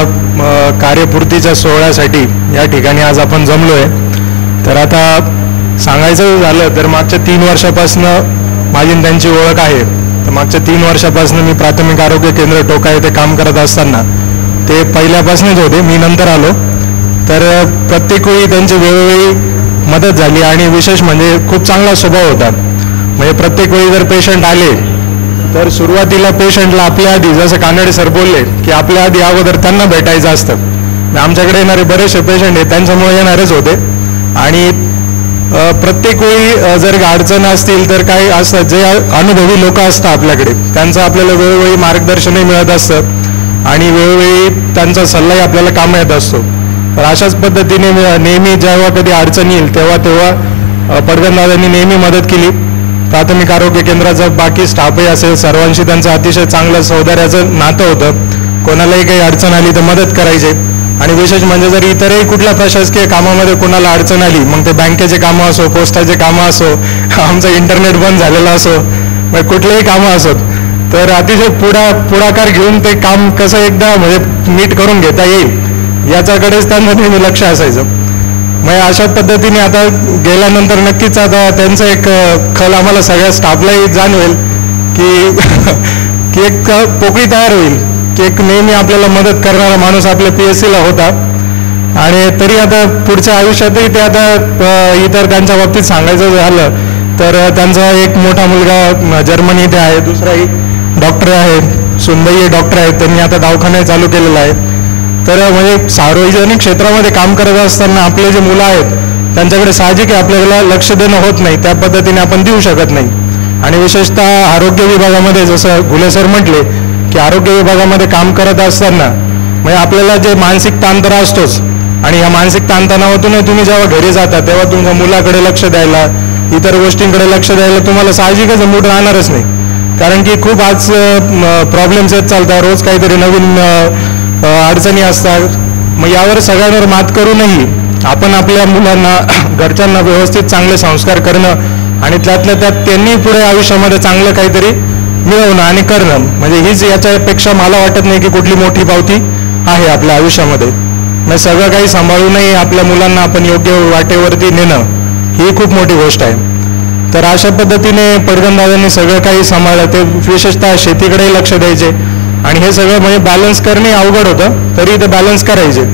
कार्यपूर्तीच्या सोहळ्यासाठी या ठिकाणी आज आपण जमलो आहे. तर आता सांगायचं झालं तर मागच्या 3 वर्षापासून माझी त्यांची ओळख आहे. तर मागच्या 3 वर्षापासून मी प्राथमिक आरोग्य केंद्र टोका येथे काम करत असताना ते पहिल्यापासूनच होते, मी नंतर आलो. तर प्रत्येक वेळी त्यांची वेळोवेळी मदत झाली आणि विशेष म्हणजे खूप चांगला स्वभाव होता. म्हणजे प्रत्येक वेळी जर पेशंट आले तर सुरुवातीला पेशंटला आपल्या आधी, जसं कानडे सर बोलले की आपल्या आधी अगोदर त्यांना भेटायचं असतं. आमच्याकडे येणारे बरेचसे पेशंट आहेत त्यांच्यामुळे येणारेच होते. आणि प्रत्येक वेळी जर अडचण असतील तर काही असतात जे अनुभवी लोक असतात आपल्याकडे, त्यांचं आपल्याला वेळोवेळी मार्गदर्शनही मिळत असतं आणि वेळोवेळी त्यांचा सल्लाही आपल्याला कामं येत असतो. तर अशाच पद्धतीने नेहमी जेव्हा कधी अडचण येईल तेव्हा पडगणदादांनी नेहमी मदत केली. प्राथमिक आरोग्य केंद्राचा बाकी स्टाफही असेल, सर्वांशी त्यांचं अतिशय चांगलं सौहार्दाचं नातं होतं. कोणालाही काही अडचण आली तर मदत करायचे. आणि विशेष म्हणजे जर इतरही कुठल्या प्रशासकीय कामामध्ये कोणाला अडचण आली, मग ते बँकेचे कामं असो, पोस्टाचे कामं असो, आमचं इंटरनेट बंद झालेलं असो, मग कुठलेही कामं असोत, तर अतिशय पुढाकार घेऊन ते काम कसं एकदा म्हणजे नीट करून घेता येईल याच्याकडेच त्यांचं नेहमी लक्ष असायचं. मग अशा पद्धतीने आता गेल्यानंतर नक्कीच आता त्यांचं एक खल आम्हाला सगळ्या स्टाफलाही जाणवेल की एक पोकळी तयार होईल की एक नेहमी आपल्याला मदत करणारा माणूस आपल्या PSCला होता. आणि तरी आता पुढच्या आयुष्यातही ते आता इतर त्यांच्या बाबतीत सांगायचं झालं तर त्यांचा एक मोठा मुलगा जर्मनी इथे आहे, दुसराही डॉक्टर आहे, सुनबाई डॉक्टर आहेत, त्यांनी आता दवाखाना चालू केलेला आहे. तर म्हणजे सार्वजनिक क्षेत्रामध्ये काम करत असताना आपले जे मुलं आहेत त्यांच्याकडे साहजिक आहे आपल्याला लक्ष देणं होत नाही, त्या पद्धतीने आपण देऊ शकत नाही. आणि विशेषतः आरोग्य विभागामध्ये जसं घुले सर म्हटले की आरोग्य विभागामध्ये काम करत असताना म्हणजे आपल्याला जे मानसिक ताणतणाव असतोच आणि या मानसिक ताणतणावातून तुम्ही जेव्हा घरी जाता तेव्हा तुमच्या मुलाकडे लक्ष द्यायला, इतर गोष्टींकडे लक्ष द्यायला तुम्हाला साहजिकच मूड राहणारच नाही. कारण की खूप आज प्रॉब्लेम्स येत चालतात, रोज काहीतरी नवीन अडचणी असतात. मग यावर सगळ्यांवर मात करूनही आपण आपल्या मुलांना घरच्यांना व्यवस्थित चांगले संस्कार करणं आणि त्यातल्या त्यात त्यांनी पुढे आयुष्यामध्ये चांगलं काहीतरी मिळवणं आणि करणं, म्हणजे हीच याच्यापेक्षा मला वाटत नाही की कुठली मोठी पावती आहे आपल्या आयुष्यामध्ये. मग सगळं काही सांभाळूनही आपल्या मुलांना आपण योग्य वाटेवरती नेणं ही खूप मोठी गोष्ट आहे. तर अशा पद्धतीने पडगणदादांनी सगळं काही सांभाळलं. ते विशेषतः शेतीकडेही लक्ष द्यायचे आणि हे सगळं म्हणजे बॅलन्स करणे अवघड होतं, तरी ते बॅलन्स करायचे.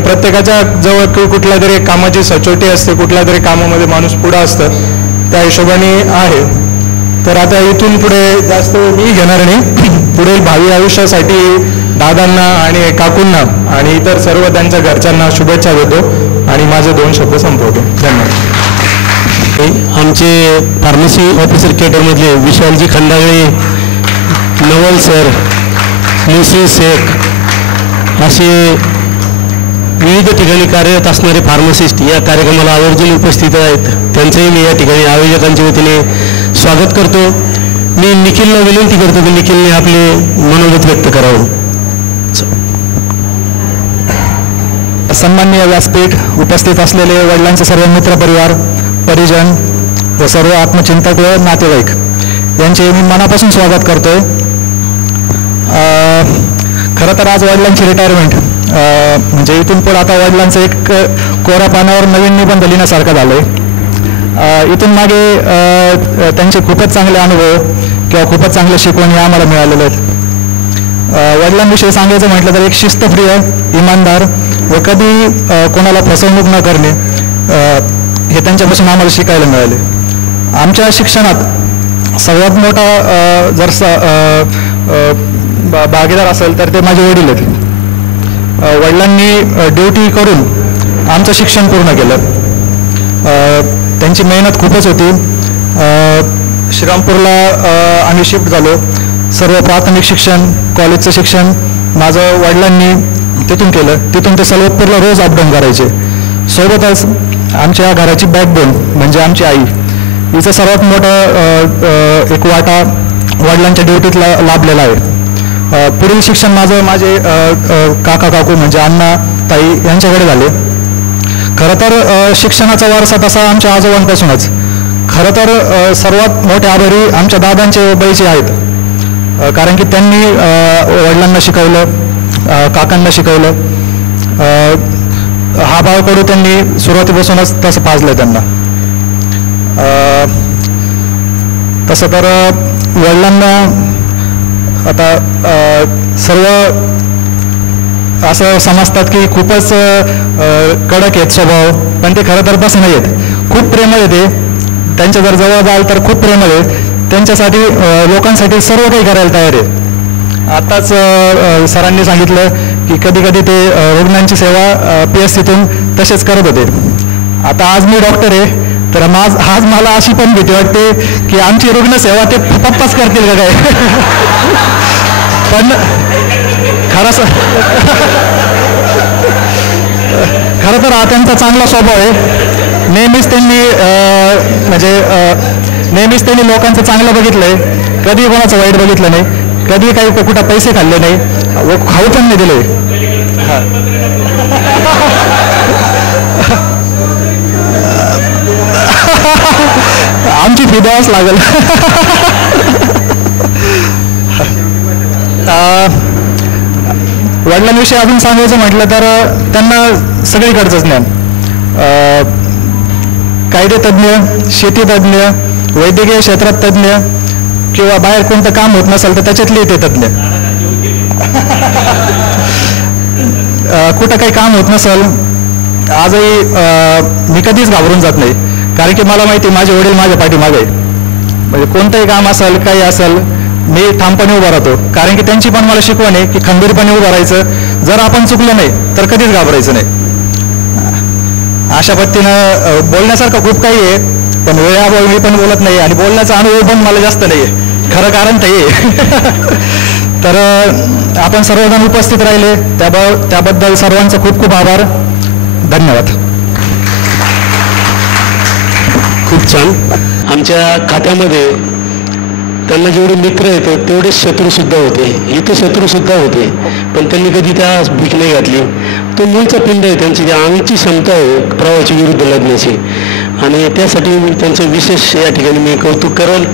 प्रत्येकाच्या जवळ कुठल्या तरी कामाची सचोटी असते, कुठल्या तरी कामामध्ये माणूस पुढं असतं, त्या हिशोबाने आहे. तर आता इथून पुढे जास्त मी घेणार नाही. पुढील भावी आयुष्यासाठी दादांना आणि काकूंना आणि इतर सर्व त्यांच्या घरच्यांना शुभेच्छा देतो आणि माझे 2 शब्द संपवतो. धन्यवाद. आमचे फार्मसी ऑफिसर केटरमधले विशालजी खंडागळे, नवल सर, मुसी शेख असे विविध ठिकाणी कार्यरत असणारे फार्मासिस्ट या कार्यक्रमाला आवर्जून उपस्थित आहेत. त्यांचंही मी या ठिकाणी आयोजकांच्या वतीने स्वागत करतो. मी निखिलला विनंती करतो की निखिलने आपले मनोगत व्यक्त करावं. सन्माननीय व्यासपीठ, उपस्थित असलेले वडिलांचे सर्व मित्रपरिवार, परिजन व सर्व आत्मचिंतक व नातेवाईक यांचे मी मनापासून स्वागत करतोय. खरं तर आज वडिलांची रिटायरमेंट म्हणजे इथून पुढे आता वडिलांचं एक कोऱ्या पानावर नवीन निबंध लिहिण्यासारखं झालं आहे. इथून मागे त्यांचे खूपच चांगले अनुभव किंवा खूपच चांगले शिकवण हे आम्हाला मिळालेले आहेत. वडिलांविषयी सांगायचं म्हटलं तर एक शिस्तप्रिय, इमानदार व कधी कोणाला फसवणूक न करणे हे त्यांच्यापासून आम्हाला शिकायला मिळाले. आमच्या शिक्षणात सर्वात मोठा जर भागीदार असेल तर ते माझे वडील आहेत. वडिलांनी ड्युटी करून आमचं शिक्षण पूर्ण केलं. त्यांची मेहनत खूपच होती. श्रीरामपूरला आम्ही शिफ्ट झालो. सर्व प्राथमिक शिक्षण, कॉलेजचं शिक्षण माझं वडिलांनी तिथून केलं. तिथून ते सलवतपूरला रोज अपडाऊन करायचे. सोबतच आमच्या घराची बॅकबोन म्हणजे आमची आई, हिचा सर्वात मोठा एक वाटा वडिलांच्या ड्युटीतला लाभलेला आहे. पुढील शिक्षण माझे काका काकू म्हणजे अण्णा ताई यांच्याकडे झाले. खरं तर शिक्षणाचा वारसा तसा आमच्या आजोबांपासूनच. खरं तर सर्वात मोठे आभारी आमच्या दादांचे बाईचे आहेत, कारण की त्यांनी वडिलांना शिकवलं, काकांना शिकवलं. हा भावकडू त्यांनी सुरुवातीपासूनच तसं पाजलं त्यांना. तसं तर वडिलांना आता सर्व असं समजतात की खूपच कडक आहेत स्वभाव, पण ते खरं तर तसं नाही आहेत. खूप प्रेमळ आहे ते. त्यांच्या जर जवळ जाल तर खूप प्रेमळ आहे. त्यांच्यासाठी लोकांसाठी सर्व काही करायला तयार आहे. आताच सरांनी सांगितलं की कधी कधी ते रुग्णांची सेवा PSCतून तसेच करत होते. आता आज मी डॉक्टर आहे, तर आज मला अशी पण भीती वाटते की आमची रुग्णसेवा ते पप्पाच करतील का काय. पण खरं तर हा त्यांचा चांगला स्वभाव आहे. नेहमीच त्यांनी लोकांचं चांगलं बघितलंय, कधी कोणाचं वाईट बघितलं नाही, कधी काही कुठं पैसे खाल्ले नाही व खाऊ पण नाही दिले. आमची फी द्यावाच लागेल. वडिलांविषयी अजून सांगायचं म्हटलं तर त्यांना सगळीकडचं ज्ञान, कायदेतज्ञ, शेतीतज्ञ, वैद्यकीय क्षेत्रात तज्ज्ञ किंवा बाहेर कोणतं काम होत नसेल तर त्याच्यातले ते तज्ज्ञ. कुठं काही काम होत नसेल आजही मी कधीच घाबरून जात नाही, कारण की मला माहिती माझे वडील माझ्या पाठीमागे आहे. म्हणजे कोणतंही काम असेल काही असेल मी ठामपणे उभा राहतो, कारण की त्यांची पण मला शिकवण आहे की खंबीरपणे उभं राहायचं. जर आपण चुकलं नाही तर कधीच घाबरायचं नाही. अशा पद्धतीनं बोलण्यासारखं खूप काही आहे, पण वेळाभावी मी पण बोलत नाही आणि बोलण्याचा अनुभव पण मला जास्त नाही आहे. खरं कारण ते तर आपण सर्वजण उपस्थित राहिले त्याबद्दल सर्वांचं खूप खूप आभार. धन्यवाद. खूप छान. आमच्या खात्यामध्ये त्यांना जेवढे मित्र येतात तेवढे शत्रूसुद्धा होते. इथे शत्रूसुद्धा होते, पण त्यांनी कधी त्या भीक नाही घातली. तो मूळचा पिंड आहे, त्यांची जी अंगची क्षमता आहे प्रवाहाच्या विरुद्ध लढण्याची, आणि त्यासाठी त्यांचं विशेष या ठिकाणी मी कौतुक करेल.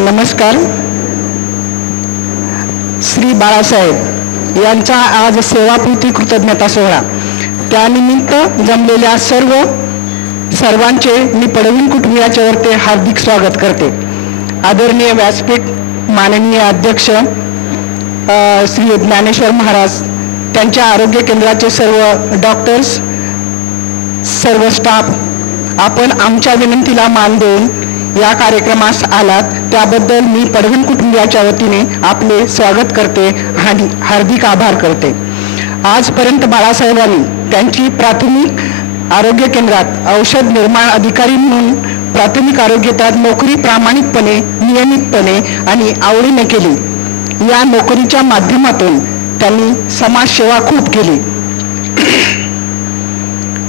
नमस्कार. श्री बाळासाहेब यांचा आज सेवापूर्ती कृतज्ञता सोहळा. त्यानिमित्त जमलेल्या सर्वांचे मी पडवीन कुटुंबियाच्या वतीने हार्दिक स्वागत करते. आदरणीय व्यासपीठ, माननीय अध्यक्ष श्री ज्ञानेश्वर महाराज, त्यांच्या आरोग्य केंद्राचे सर्व डॉक्टर्स, सर्व स्टाफ, आपण आमच्या विनंतीला मान देऊन या कार्यक्रमास आलात त्याबद्दल मी पडवीन कुटुंबियाच्या वतीने आपले स्वागत करते आणि हार्दिक आभार करते. आजपर्यंत बाळासाहेबांनी त्यांची प्राथमिक आरोग्य केंद्रात औषध निर्माण अधिकारी म्हणून प्राथमिक आरोग्य केंद्रात नोकरी प्रामाणिकपणे, नियमितपणे आणि आवडीने केली. या नोकरीच्या माध्यमातून त्यांनी समाजसेवा खूप केली.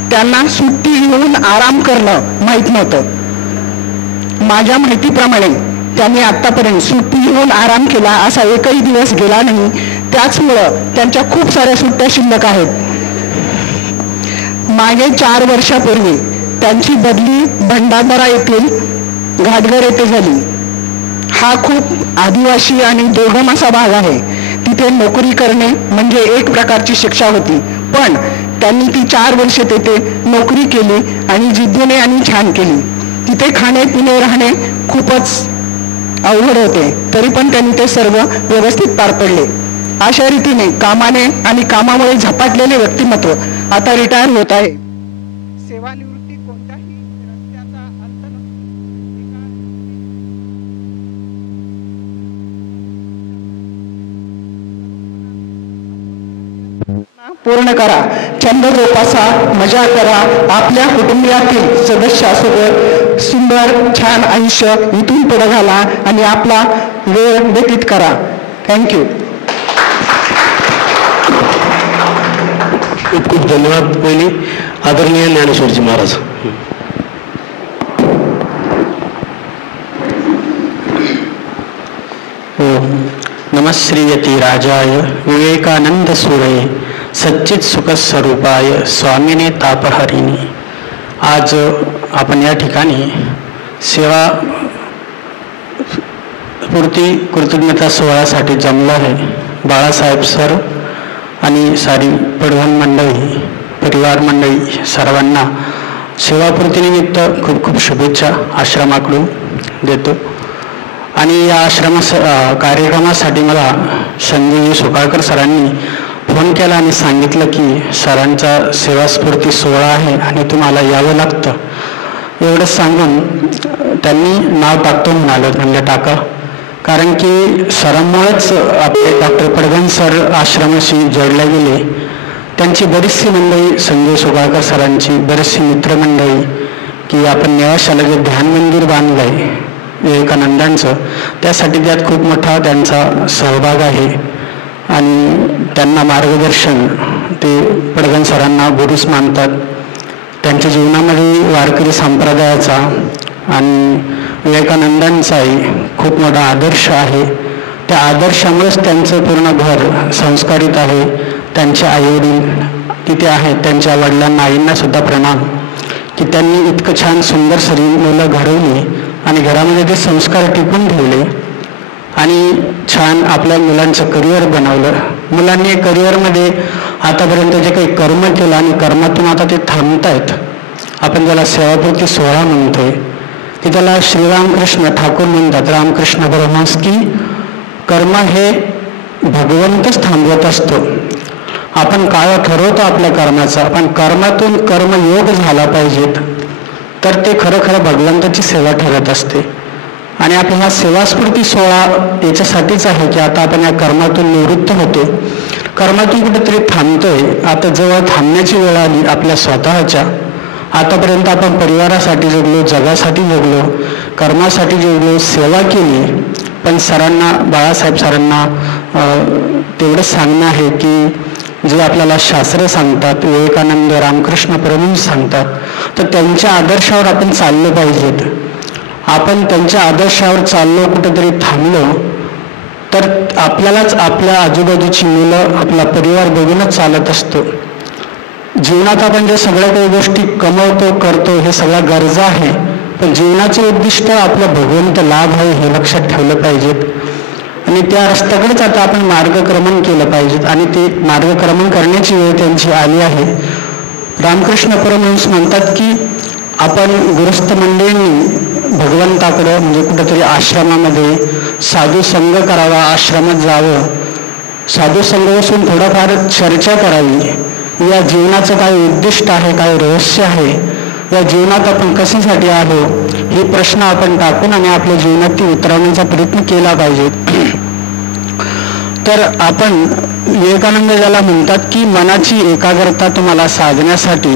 त्यांना सुट्टी घेऊन आराम करणं माहीत नव्हतं. माझ्या माहितीप्रमाणे त्यांनी आतापर्यंत सुट्टी घेऊन आराम केला असा एकही दिवस गेला नाही. त्याचमुळं त्यांच्या खूप साऱ्या सुट्ट्या शिल्लक आहेत. मागे 4 वर्षापूर्वी त्यांची बदली भंडारदरा येथील घाटघर येथे झाली. हा खूप आदिवासी आणि दुर्गम असा भाग आहे. तिथे नोकरी करणे म्हणजे एक प्रकारची शिक्षा होती, पण त्यांनी ती 4 वर्ष तिथे नोकरी केली आणि जिद्दीने आणि छान केली. तिथे खाणे पिणे राहणे खूपच अवघड होते, तरी पण त्यांनी ते सर्व व्यवस्थित पार पडले. अशा रीतीने कामाने आणि कामामुळे झपाटलेले व्यक्तिमत्व आता रिटायर होत आहे. सेवानिवृत्ती कोणत्याही रस्त्याचा अर्थ पूर्ण करा, छंद जोपासा, मजा करा, आपल्या कुटुंबातील सदस्यासोबत सुंदर छान आयुष्य इथून पुढे घाला आणि आपला वेळ व्यतीत करा. थँक्यू. खूप खूप धन्यवाद. पहिली आदरणीय ज्ञानेश्वरजी महाराज. नमश्रीयती राजाय विवेकानंद सूरये सच्चित सुख स्वरूपाय स्वामिने तापहरिणी. आज आपण या ठिकाणी सेवा पूर्ती कृतज्ञता सोहळ्यासाठी जमलो आहे. बाळासाहेब सर आणि सारी पडवण मंडळी, परिवार मंडळी सर्वांना सेवापूर्तीनिमित्त खूप खूप शुभेच्छा आश्रमाकडून देतो. आणि या कार्यक्रमासाठी मला संजय सुकाळकर सरांनी फोन केला आणि सांगितलं की सरांचा सेवास्फूर्ती सोहळा आहे आणि तुम्हाला यावं लागतं. एवढं सांगून त्यांनी नाव टाकतो म्हणालं. म्हणलं टाका, कारण की सरांमुळेच आपले डॉक्टर पडगण सर आश्रमाशी जोडले गेले. त्यांची बरीचशी मंडळी, संजय सुकाळकर सरांची बरीचशी मित्रमंडळी, की आपण नेवाशाला जे ध्यान मंदिर बांधलं आहे विवेकानंदांचं, त्यासाठी त्यात खूप मोठा त्यांचा सहभाग आहे. आणि त्यांना मार्गदर्शन ते पडगण सरांना गुरुच मानतात. त्यांच्या जीवनामध्ये वारकरी संप्रदायाचा आणि विवेकानंदांचाही खूप मोठा आदर्श आहे. त्या आदर्शामुळेच त्यांचं पूर्ण घर संस्कारित आहे. त्यांचे आईवडील तिथे आहेत, त्यांच्या वडिलांना आईंना सुद्धा प्रणाम, की त्यांनी इतकं छान सुंदर शरीर मुलं घडवली आणि घरामध्ये ते संस्कार टिकून ठेवले आणि छान आपल्या मुलांचं करिअर बनवलं. मुलांनी करिअरमध्ये आतापर्यंत जे काही कर्म केलं आणि कर्मातून आता ते थांबतायत. आपण ज्याला सेवापूर्ती सोहळा म्हणतोय की त्याला श्रीरामकृष्ण ठाकूर म्हणतात, रामकृष्ण परमहंस, की कर्म हे भगवंतच थांबवत असतो. आपण काळ ठरवतो आपल्या कर्माचा, पण कर्मातून कर्मयोग झाला पाहिजेत तर ते खरं खरं भगवंताची सेवा ठरत असते. आणि आपला हा सेवास्फूर्ती सोहळा याच्यासाठीच आहे की आता आपण या कर्मातून निवृत्त होतो, कर्मातून कुठेतरी थांबतोय. आता जवळ थांबण्याची वेळ आली आपल्या स्वतःच्या. आतापर्यंत आपण परिवारासाठी जगलो, जगासाठी जगलो, कर्मासाठी जगलो, सेवा केली, पण सरांना, बाळासाहेब सरांना तेवढंच सांगणं आहे की जे आपल्याला शास्त्र सांगतात, विवेकानंद, रामकृष्ण परमहंस सांगतात, तर त्यांच्या आदर्शावर आपण चाललं पाहिजेत. आपण त्यांच्या आदर्शावर चाललो, कुठेतरी थांबलो तर आपल्यालाच आपल्या आजूबाजूची मुलं आपला परिवार बघूनच चालत असतो. जीवनात आपण जे सगळ्या काही गोष्टी कमवतो करतो हे सगळ्या गरजा आहे, पण जीवनाचे उद्दिष्ट आपला भगवंत लाभ आहे हे लक्षात ठेवलं पाहिजेत. आणि त्या रस्त्याकडेच आता आपण मार्गक्रमण केलं पाहिजे आणि ते मार्गक्रमण करण्याची वेळ त्यांची आली आहे. रामकृष्ण परमहंस म्हणतात की आपण गृहस्थ मंडळींनी भगवंताकडं म्हणजे कुठेतरी आश्रमामध्ये साधू संग करावा, आश्रमात जावं, साधू संग बसून थोडंफार चर्चा करावी. या जीवनाचं काय उद्दिष्ट आहे, काय रहस्य आहे, या जीवनात आपण कशासाठी आलो हे प्रश्न आपण टाकून आणि आपल्या जीवनात ती उतरवण्याचा प्रयत्न केला पाहिजे. तर आपण विवेकानंद ज्याला म्हणतात की मनाची एकाग्रता तुम्हाला साधण्यासाठी,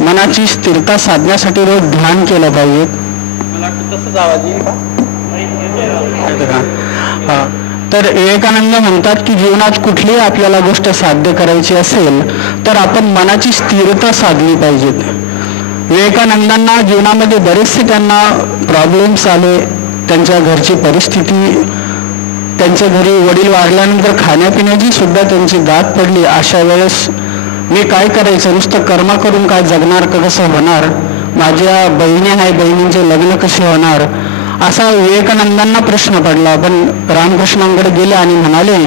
मनाची स्थिरता साधण्यासाठी रोज ध्यान केलं पाहिजे. तर विवेकानंद म्हणतात की जीवनात कुठलीही आपल्याला गोष्ट साध्य करायची असेल तर आपण मनाची स्थिरता साधली पाहिजेत. विवेकानंदांना जीवनामध्ये बरेचसे त्यांना प्रॉब्लेम्स आले. त्यांच्या घरची परिस्थिती, त्यांच्या घरी वडील वारल्यानंतर खाण्यापिण्याची सुद्धा त्यांची दाद पडली. अशा वेळेस मी काय करायचं, नुसतं कर्म करून काय जगणार का, कसं होणार, माझ्या बहिणी आहे, बहिणींचे लग्न कसे होणार, असा विवेकानंदांना प्रश्न पडला. पण रामकृष्णांकडे गेले आणि म्हणाले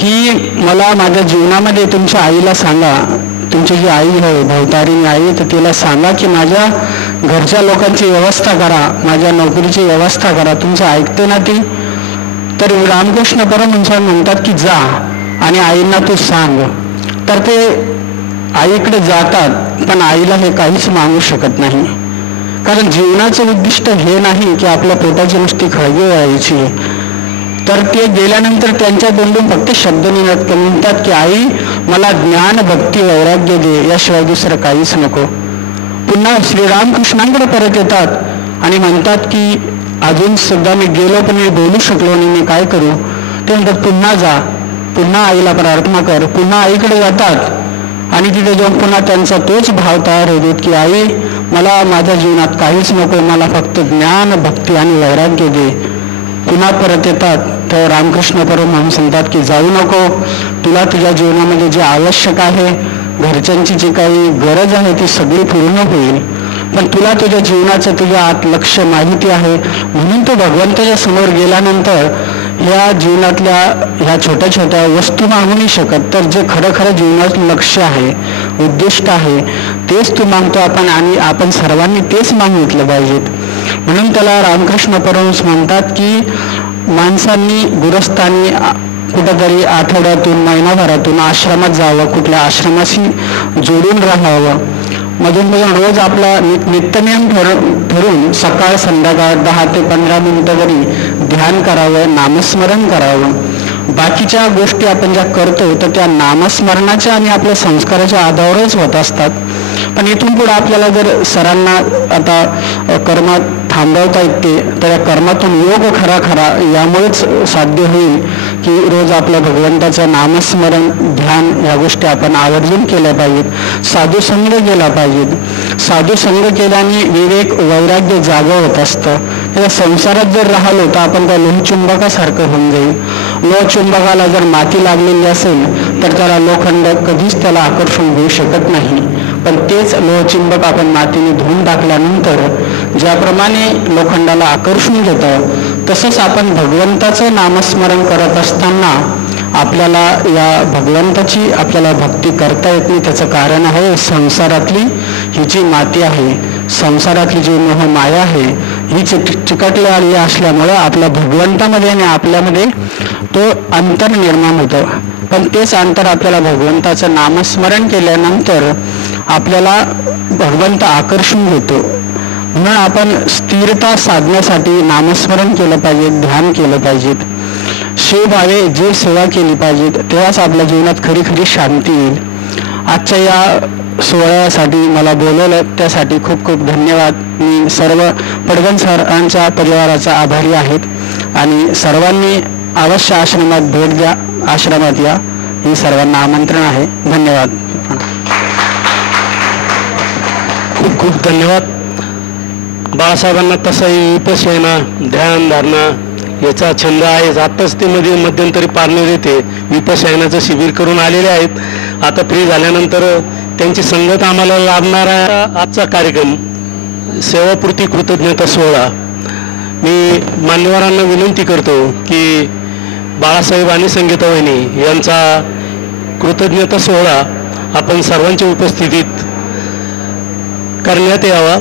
की मला माझ्या जीवनामध्ये तुमच्या आईला सांगा, तुमची जी आई आहे भवतारिणी आई, तर तिला सांगा की माझ्या घरच्या लोकांची व्यवस्था करा, माझ्या नोकरीची व्यवस्था करा. तुमचं ऐकते ना ती? तर रामकृष्ण परमहंस म्हणतात की जा आणि आईंना तू सांग. तर ते आईकडे जातात, पण आईला हे काहीच मागू शकत नाही. कारण जीवनाचं उद्दिष्ट हे नाही की आपल्या पोटाची नुसती खळगी व्हायची. तर ते गेल्यानंतर त्यांच्या तोंडून फक्त शब्द म्हणतात की आई मला ज्ञान भक्ती वैराग्य दे, याशिवाय दुसरं काहीच नको. पुन्हा श्रीरामकृष्णांकडे परत येतात आणि म्हणतात की अजून सुद्धा मी गेलो पण मी बोलू शकलो आणि मी काय करू. ते म्हणतात पुन्हा जा, पुन्हा आईला प्रार्थना कर. पुन्हा आईकडे जातात आणि तिथे जाऊन पुन्हा त्यांचा तोच भाव तयार होतो की आई मला माझ्या जीवनात काहीच नको, मला फक्त ज्ञान भक्ती आणि वैराग्य दे. पुन्हा परत येतात तर रामकृष्ण परमहंस म्हणतात की जाऊ नको, तुला तुझ्या जीवनामध्ये जे आवश्यक आहे, घरच्यांची जी काही गरज आहे ती सगळी पूर्ण होईल, पण तुला तुझ्या जीवनाचं तुझ्या आत लक्ष माहिती आहे. म्हणून तो भगवंताच्या समोर गेल्यानंतर ह्या जीवनातल्या ह्या छोट्या छोट्या वस्तू मागू नाही शकत, तर जे खरं खरं जीवनाचं लक्ष आहे, उद्दिष्ट आहे, तेच तू मागतो आपण आणि आपण सर्वांनी तेच मागितलं पाहिजेत. म्हणून त्याला रामकृष्ण परमहंस म्हणतात की माणसांनी गुरस्थांनी कुठंतरी आठवड्यातून महिनाभरातून आश्रमात जावं, कुठल्या आश्रमाशी जोडून राहावं, मधून रोज आपला नित्यनियम ठरवून सकाळ संध्याकाळ 10 ते 15 मिनिटं जरी ध्यान करावं, नामस्मरण करावं. बाकीच्या गोष्टी आपण ज्या करतो तर त्या नामस्मरणाच्या आणि आपल्या संस्काराच्या आधारावरच होत असतात. पण इथून पुढे आपल्याला जर सरांना आता कर्मात थांबवता येते तर या कर्मातून योग खरा खरा यामुळेच साध्य होईल की रोज आपल्या भगवंताचं नामस्मरण ध्यान या गोष्टी आपण आवर्जून केल्या पाहिजेत. साधू संग केला पाहिजेत. साधू संग केल्याने विवेक वैराग्य जागं होत असतं. त्या संसारात जर राहिलो तर आपण त्या लोहचुंबकासारखं होऊन जाईल. लोहचुंबकाला जर माती लागलेली असेल तर त्याला लोखंड कधीच त्याला आकर्षण होऊ शकत नाही. पण तेच लोहचुंबक आपण मातीने धुवून टाकल्यानंतर ज्याप्रमाणे लोखंडाला आकर्षून घेतं, तसंच आपण भगवंताचं नामस्मरण करत असताना आपल्याला या भगवंताची आपल्याला भक्ती करता येत नाही. त्याचं कारण आहे संसारातली ही जी माती आहे, संसारातली जी मोह माया आहे, ही चिकटलेली असल्यामुळं आपल्या भगवंतामध्ये आणि आपल्यामध्ये तो अंतर निर्माण होतं. पण तेच अंतर आपल्याला भगवंताचं नामस्मरण केल्यानंतर आपल्याला भगवंत आकर्षून घेतो. म्हणून आपण स्थिरता साधण्यासाठी नामस्मरण केलं पाहिजे, ध्यान केलं पाहिजे, शिवभावे जीव सेवा केली पाहिजे, तेव्हाच आपल्या जीवनात खरी खरी शांती येईल. आजच्या या सोहळ्यासाठी मला बोलवलं त्यासाठी खूप खूप धन्यवाद. मी सर्व पडगण सरांच्या परिवाराचा आभारी आहेत आणि सर्वांनी अवश्य आश्रमात भेट द्या, आश्रमात या, ही सर्वांना आमंत्रण आहे. धन्यवाद. खूप खूप धन्यवाद. बाळासाहेबांना तसंही विपश्यना, ध्यान धारणा याचा छंद आहेच. आत्ताच ते मध्यंतरी पारनेर येथे विपश्यनाचं शिबिर करून आलेले आहेत. आता फ्री झाल्यानंतर त्यांची संगत आम्हाला लाभणारा आजचा कार्यक्रम सेवापूर्ती कृतज्ञता सोहळा. मी मान्यवरांना विनंती करतो की बाळासाहेब आणि संगीता वहिनी यांचा कृतज्ञता सोहळा आपण सर्वांच्या उपस्थितीत करण्यात यावा.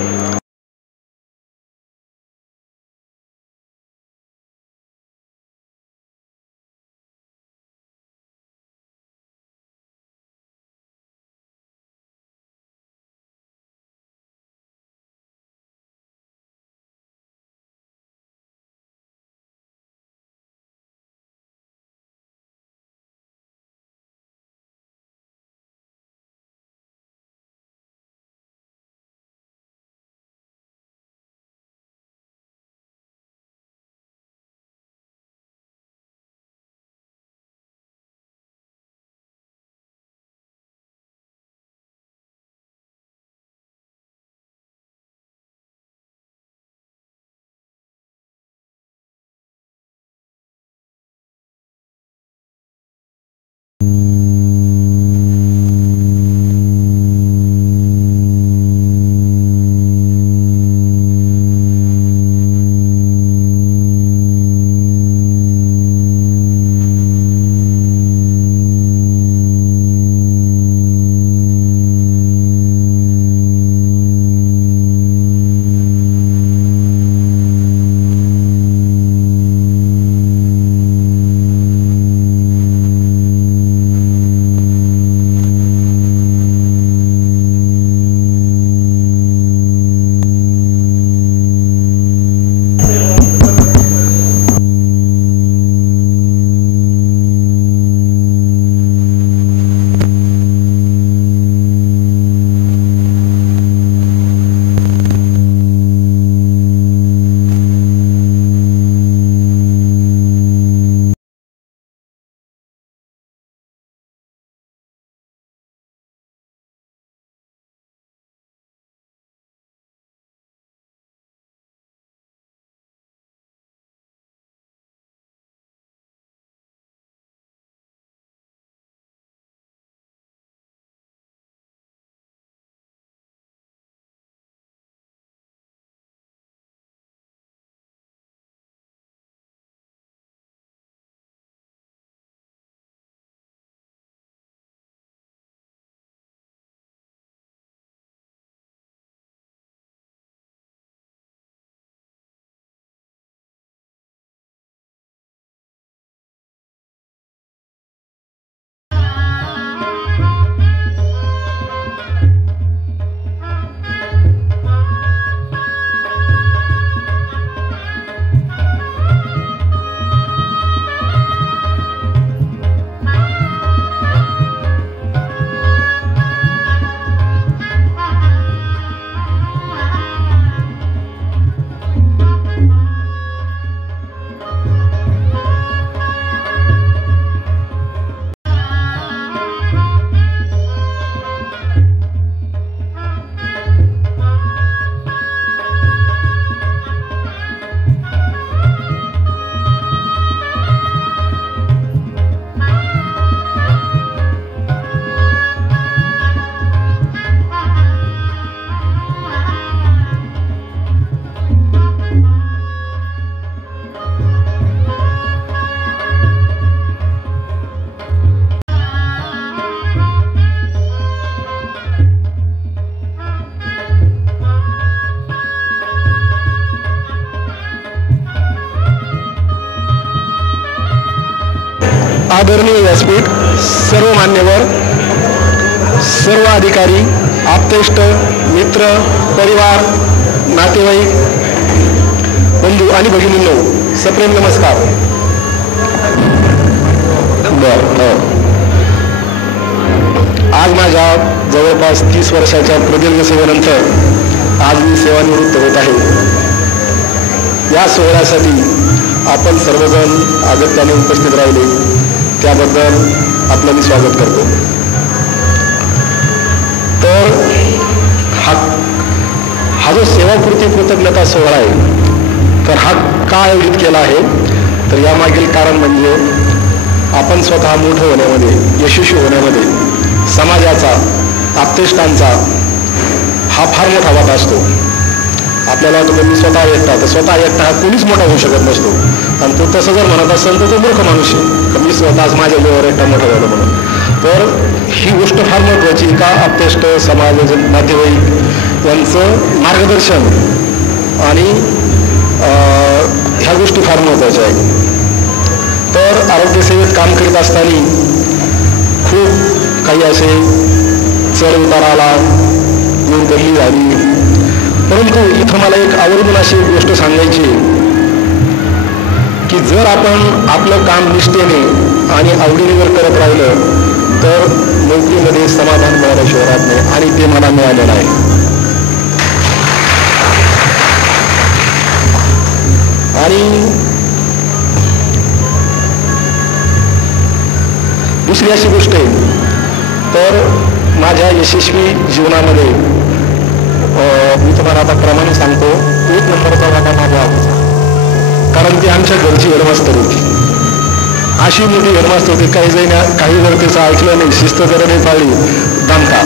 आदरणीय व्यासपीठ, सर्व मान्यवर, सर्व अधिकारी, आप्तेष्ट, मित्र, परिवार, नातेवाईक, बंधू आणि भगिनींनो, सप्रेम नमस्कार. आज माझ्या जवळपास 30 वर्षाच्या प्रदीर्घ सेवेनंतर आज मी सेवानिवृत्त होत आहे. या सोहळ्यासाठी आपण सर्वजण अगत्याने उपस्थित राहिले त्याबद्दल आपलं मी स्वागत करतो. तर हा जो सेवापूर्ती कृतज्ञता सोहळा आहे, तर हा का आयोजित केला आहे तर यामागील कारण म्हणजे आपण स्वतः मोठं होण्यामध्ये, यशस्वी होण्यामध्ये समाजाचा, आप्तेष्टांचा हा फार मोठा वाटा असतो. आपल्याला वाटतं मी स्वतः एकटा, तर स्वतः एकटा हा कोणीच मोठा होऊ शकत नसतो. आणि तो तसं जर म्हणत असेल तर तो मूर्ख माणूस आहे, तर मी स्वतःच माझ्या लेवर एकटा मोठा झालो म्हणून. तर ही गोष्ट फार महत्त्वाची का आप्तेष्ट, समाज, नातेवाईक यांचं मार्गदर्शन आणि ह्या गोष्टी फार महत्त्वाच्या आहेत. तर आरोग्यसेवेत काम करीत असताना खूप काही असे चढ उतार आला, दूरदल्ली झाली, परंतु इथं मला एक आवर्जून अशी गोष्ट सांगायची की जर आपण आपलं काम निष्ठेने आणि आवडीने जर करत राहिलं तर नोकरीमध्ये समाधान मिळाल्याशिवाय राहत नाही, आणि ते मला मिळालेलं आहे. आणि दुसरी अशी गोष्ट आहे, तर माझ्या यशस्वी जीवनामध्ये मी तुम्हाला आता प्रमाणे सांगतो, 1 नंबरचा वाटा माझ्या आईचा. कारण ती आमच्या घरची हेडमास्तर होती. अशी मोठी हेडमास्तर होती, काही जर त्याचं ऐकलं नाही, शिस्त जर नाही पाळली, दणका.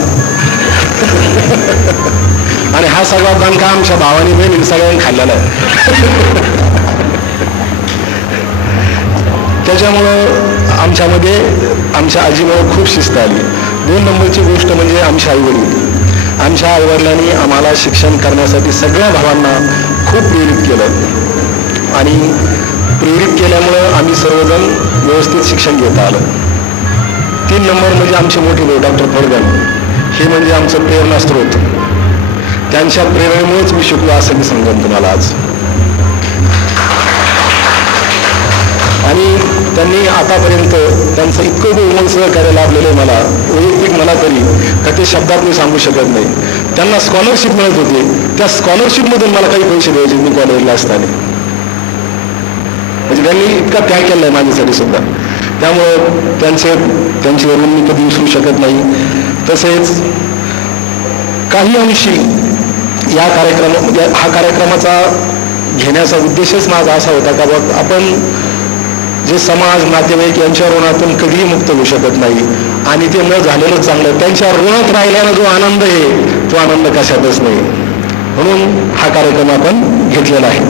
आणि हा सगळा दणका आमच्या भावानी बहिणी सगळ्यांनी खाल्लेला आहे. त्याच्यामुळं आमच्यामध्ये आमच्या आजीमुळं खूप शिस्त आली. 2 नंबरची गोष्ट म्हणजे आमच्या आईवडील. आमच्या आईवडिलांनी आम्हाला शिक्षण करण्यासाठी सगळ्या भावांना खूप प्रेरित केलं, आणि प्रेरित केल्यामुळं आम्ही सर्वजण व्यवस्थित शिक्षण घेता आलं. 3 नंबर म्हणजे आमचे मोठे भाऊ डॉक्टर फडगण, हे म्हणजे आमचं प्रेरणास्त्रोत. त्यांच्या प्रेरणेमुळेच मी शिकलो असं मी सांगेन तुम्हाला आज. आणि त्यांनी आतापर्यंत त्यांचं इतकं बहुमोल सहकार्य लाभलेलं आहे मला, वैयक्तिक मला तरी का ते शब्दात मी सांगू शकत नाही. त्यांना स्कॉलरशिप मिळत होती, त्या स्कॉलरशिपमधून मला काही पैसे द्यायचे मी कॉलेजला असताना. म्हणजे त्यांनी इतका त्याग केला आहे माझ्यासाठी सुद्धा. त्यामुळं त्यांची वरून मी कधी विसरू शकत नाही. तसेच काही अंशी हा कार्यक्रमाचा घेण्याचा उद्देशच माझा असा होता का बघ, आपण जे समाज, नातेवाईक यांच्या ऋणातून कधीही मुक्त होऊ शकत नाही, आणि ते न झालेलंच चांगलं. त्यांच्या ऋणात राहिल्यानं जो आनंद आहे तो आनंद कशातच नाही. म्हणून हा कार्यक्रम आपण घेतलेला आहे.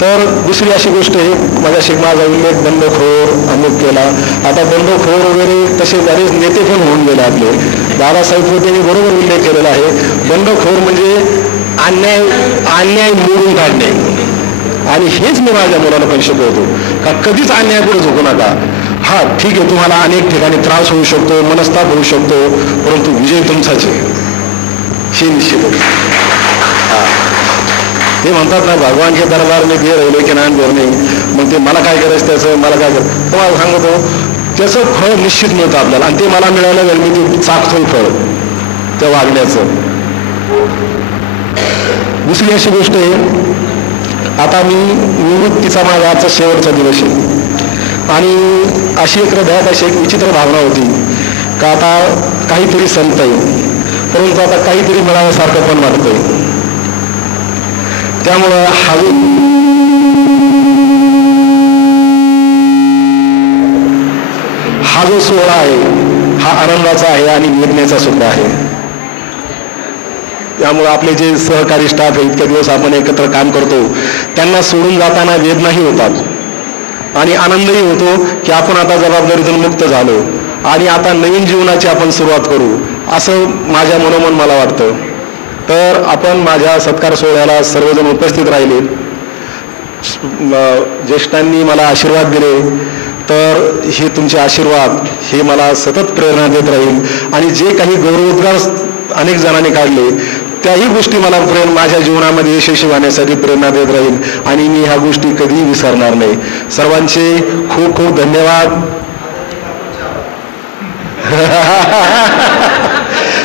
तर दुसरी अशी गोष्ट आहे, माझ्याशी माझा उल्लेख बंडखोर अमुक केला. आता बंडखोर वगैरे तसे बरेच नेते पण होऊन गेले आपले. दादासाहेब खोतेंनी बरोबर उल्लेख केलेला आहे. बंडखोर म्हणजे अन्याय मोडून काढणे. आणि हेच मी माझ्या मुलाला पण शिकवतो का कधीच अन्यायापुढे झुकू नका. हा ठीक आहे, तुम्हाला अनेक ठिकाणी त्रास होऊ शकतो, मनस्ताप होऊ शकतो, परंतु विजय तुमचाच आहे हे निश्चित होतं. ते म्हणतात ना, भगवान के दरबार में दे राहिले की नान बोलणे. मग ते मला काय करायचं त्याचं, मला काय करायचं, तुम्हाला सांगतो त्याचं फळ निश्चित मिळतं आपल्याला. आणि ते मला मिळालं वेळ मी ते चाकतो फळ त्या वागण्याचं. दुसरी अशी गोष्ट आहे, आता मी निवृत्तीचा माझा आजचा शेवटचा दिवस आहे, आणि अशी एक हृदयात अशी एक विचित्र भावना होती का आता काहीतरी संपतंय, परंतु आता काहीतरी मिळाल्यासारखं पण वाटतंय. त्यामुळं हा जो सोहळा आहे हा आनंदाचा आहे आणि वेदनेचा सुद्धा आहे. त्यामुळे आपले जे सहकारी स्टाफ आहे, इतके दिवस आपण एकत्र काम करतो, त्यांना सोडून जाताना वेदनाही होतात आणि आनंदही होतो की आपण आता जबाबदारीतून मुक्त झालो आणि आता नवीन जीवनाची आपण सुरुवात करू, असं माझ्या मनोमन मला वाटतं. तर आपण माझ्या सत्कार सोहळ्याला सर्वजण उपस्थित राहिले, ज्येष्ठांनी मला आशीर्वाद दिले, तर हे तुमचे आशीर्वाद हे मला सतत प्रेरणा देत राहील. आणि जे काही गौरवोद्गार अनेक जणांनी काढले त्याही गोष्टी मला माझ्या जीवनामध्ये यशस्वी होण्यासाठी प्रेरणा देत राहील आणि मी ह्या गोष्टी कधीही विसरणार नाही. सर्वांचे खूप खूप धन्यवाद.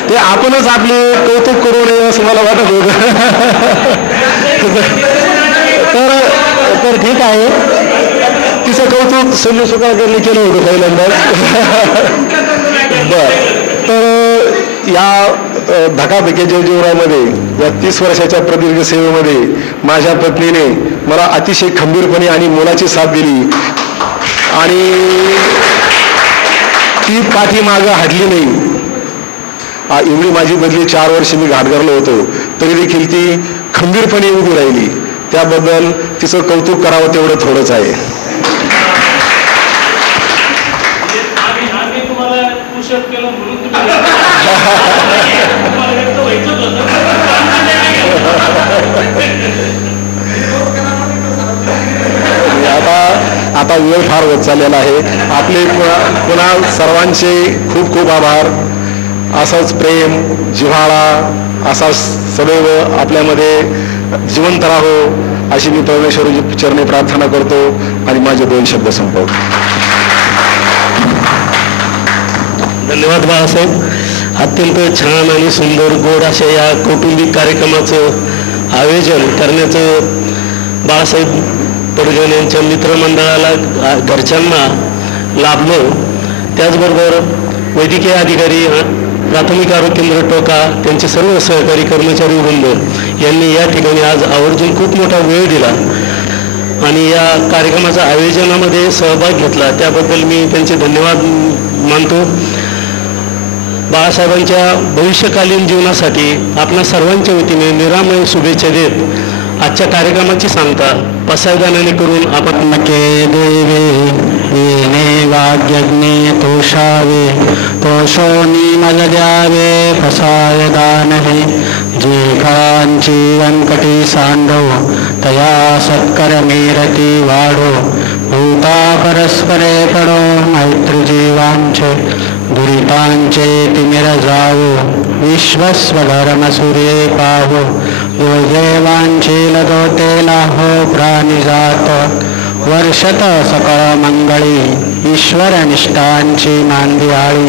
ते आपणच आपले कौतुक करू नये असं मला वाटत होतं. तर ठीक आहे, तिचं कौतुक संजय सुकाळकरने केलं होतं पहिल्यांदाच. बर, तर या धकाधकीच्या जीवनामध्ये या 30 वर्षाच्या प्रदीर्घ सेवेमध्ये माझ्या पत्नीने मला अतिशय खंबीरपणे आणि मोलाची साथ दिली आणि ती पाठीमागं हटली नाही. एवढी माझी बदली 4 वर्ष मी घाटघरलो होतो तरी देखील ती खंबीरपणे उभी राहिली. त्याबद्दल तिचं कौतुक करावं तेवढं थोडंच आहे. आता वेळ फार होत चाललेला आहे. आपले पुन्हा सर्वांचे खूप खूप आभार. असाच प्रेम जिव्हाळा असा सदैव आपल्यामध्ये जिवंत राहो अशी मी परमेश्वराची चरणी प्रार्थना करतो आणि माझे 2 शब्द संपवतो. धन्यवाद बाळासाहेब. अत्यंत छान आणि सुंदर गोड अशा या कौटुंबिक कार्यक्रमाचं आयोजन करण्याचं बाळासाहेब पडगण यांच्या मित्रमंडळाला घरच्यांना लाभलं. त्याचबरोबर वैद्यकीय अधिकारी प्राथमिक आरोग्य केंद्र टोका त्यांचे सर्व सहकारी कर्मचारी वृंद यांनी या ठिकाणी आज आवर्जून खूप मोठा वेळ दिला आणि या कार्यक्रमाच्या आयोजनामध्ये सहभाग घेतला. त्याबद्दल मी त्यांचे धन्यवाद मानतो. बाळासाहेबांच्या भविष्यकालीन जीवनासाठी आपल्या सर्वांच्या वतीने निरामय शुभेच्छा देत आजच्या कार्यक्रमाची सांगता पसायदानाने करून आपण नके देवे येणे वाग्यज्ञे तोषावे तोषोनी मज द्यावे पसायदान हे जे कांची व्यंकटी सांडो तया सत्कर मेरती वाढो भूता परस्परे पडो मैत्र जीवांचे दुरितांचे तिमिर जावो विश्वस्वधर्म सूर्ये पाहो यो देवांची लदोते लाहो प्राणी जात वर्षत सकळ मंगळी ईश्वर निष्ठांची मांदियाळी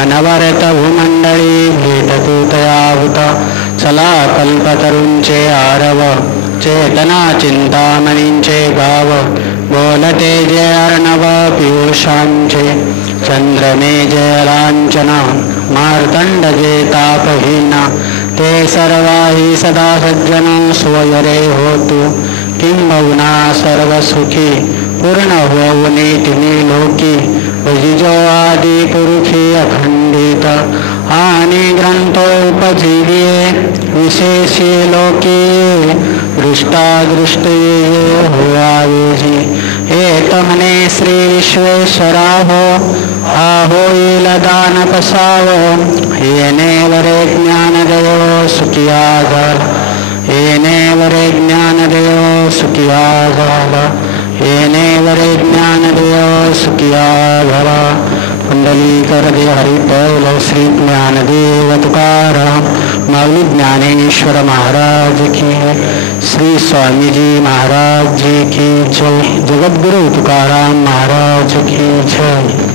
अनवरत भूमंडळी भेटतू तयाहुत चला कल्पतरूंचे आरव चेतना चिंतामणींचे गाव बोलते जे अर्णव पियुषांचे चंद्रमे जय लांछन मार्तंड जे तापहीना ते सर्वाही सदा सज्जन सोयरे होतु किंबहुना सर्व सुखी पूर्ण होऊनी तिनी लोकी भजिजो आदि पुरुषी अखंडित आणि ग्रंथोपजीविये विशेषी लोकी दृष्टादृष्टी होवावेजी एक म्हणे श्री विश्वेश्वरा हो हा होईल दान पसावो येणे वरे ज्ञान देव सुखिया झाला येणे वरे ज्ञान देव सुखिया झाला येणे वरे ज्ञान देव सुखिया झाला. कुंडलीकर दे हरिपैल श्री ज्ञानदेव तुकाराम माऊली ज्ञानेश्वर महाराज की श्री स्वामीजी महाराज जी की जय. जगद्गुरु तुकाराम महाराज की जय.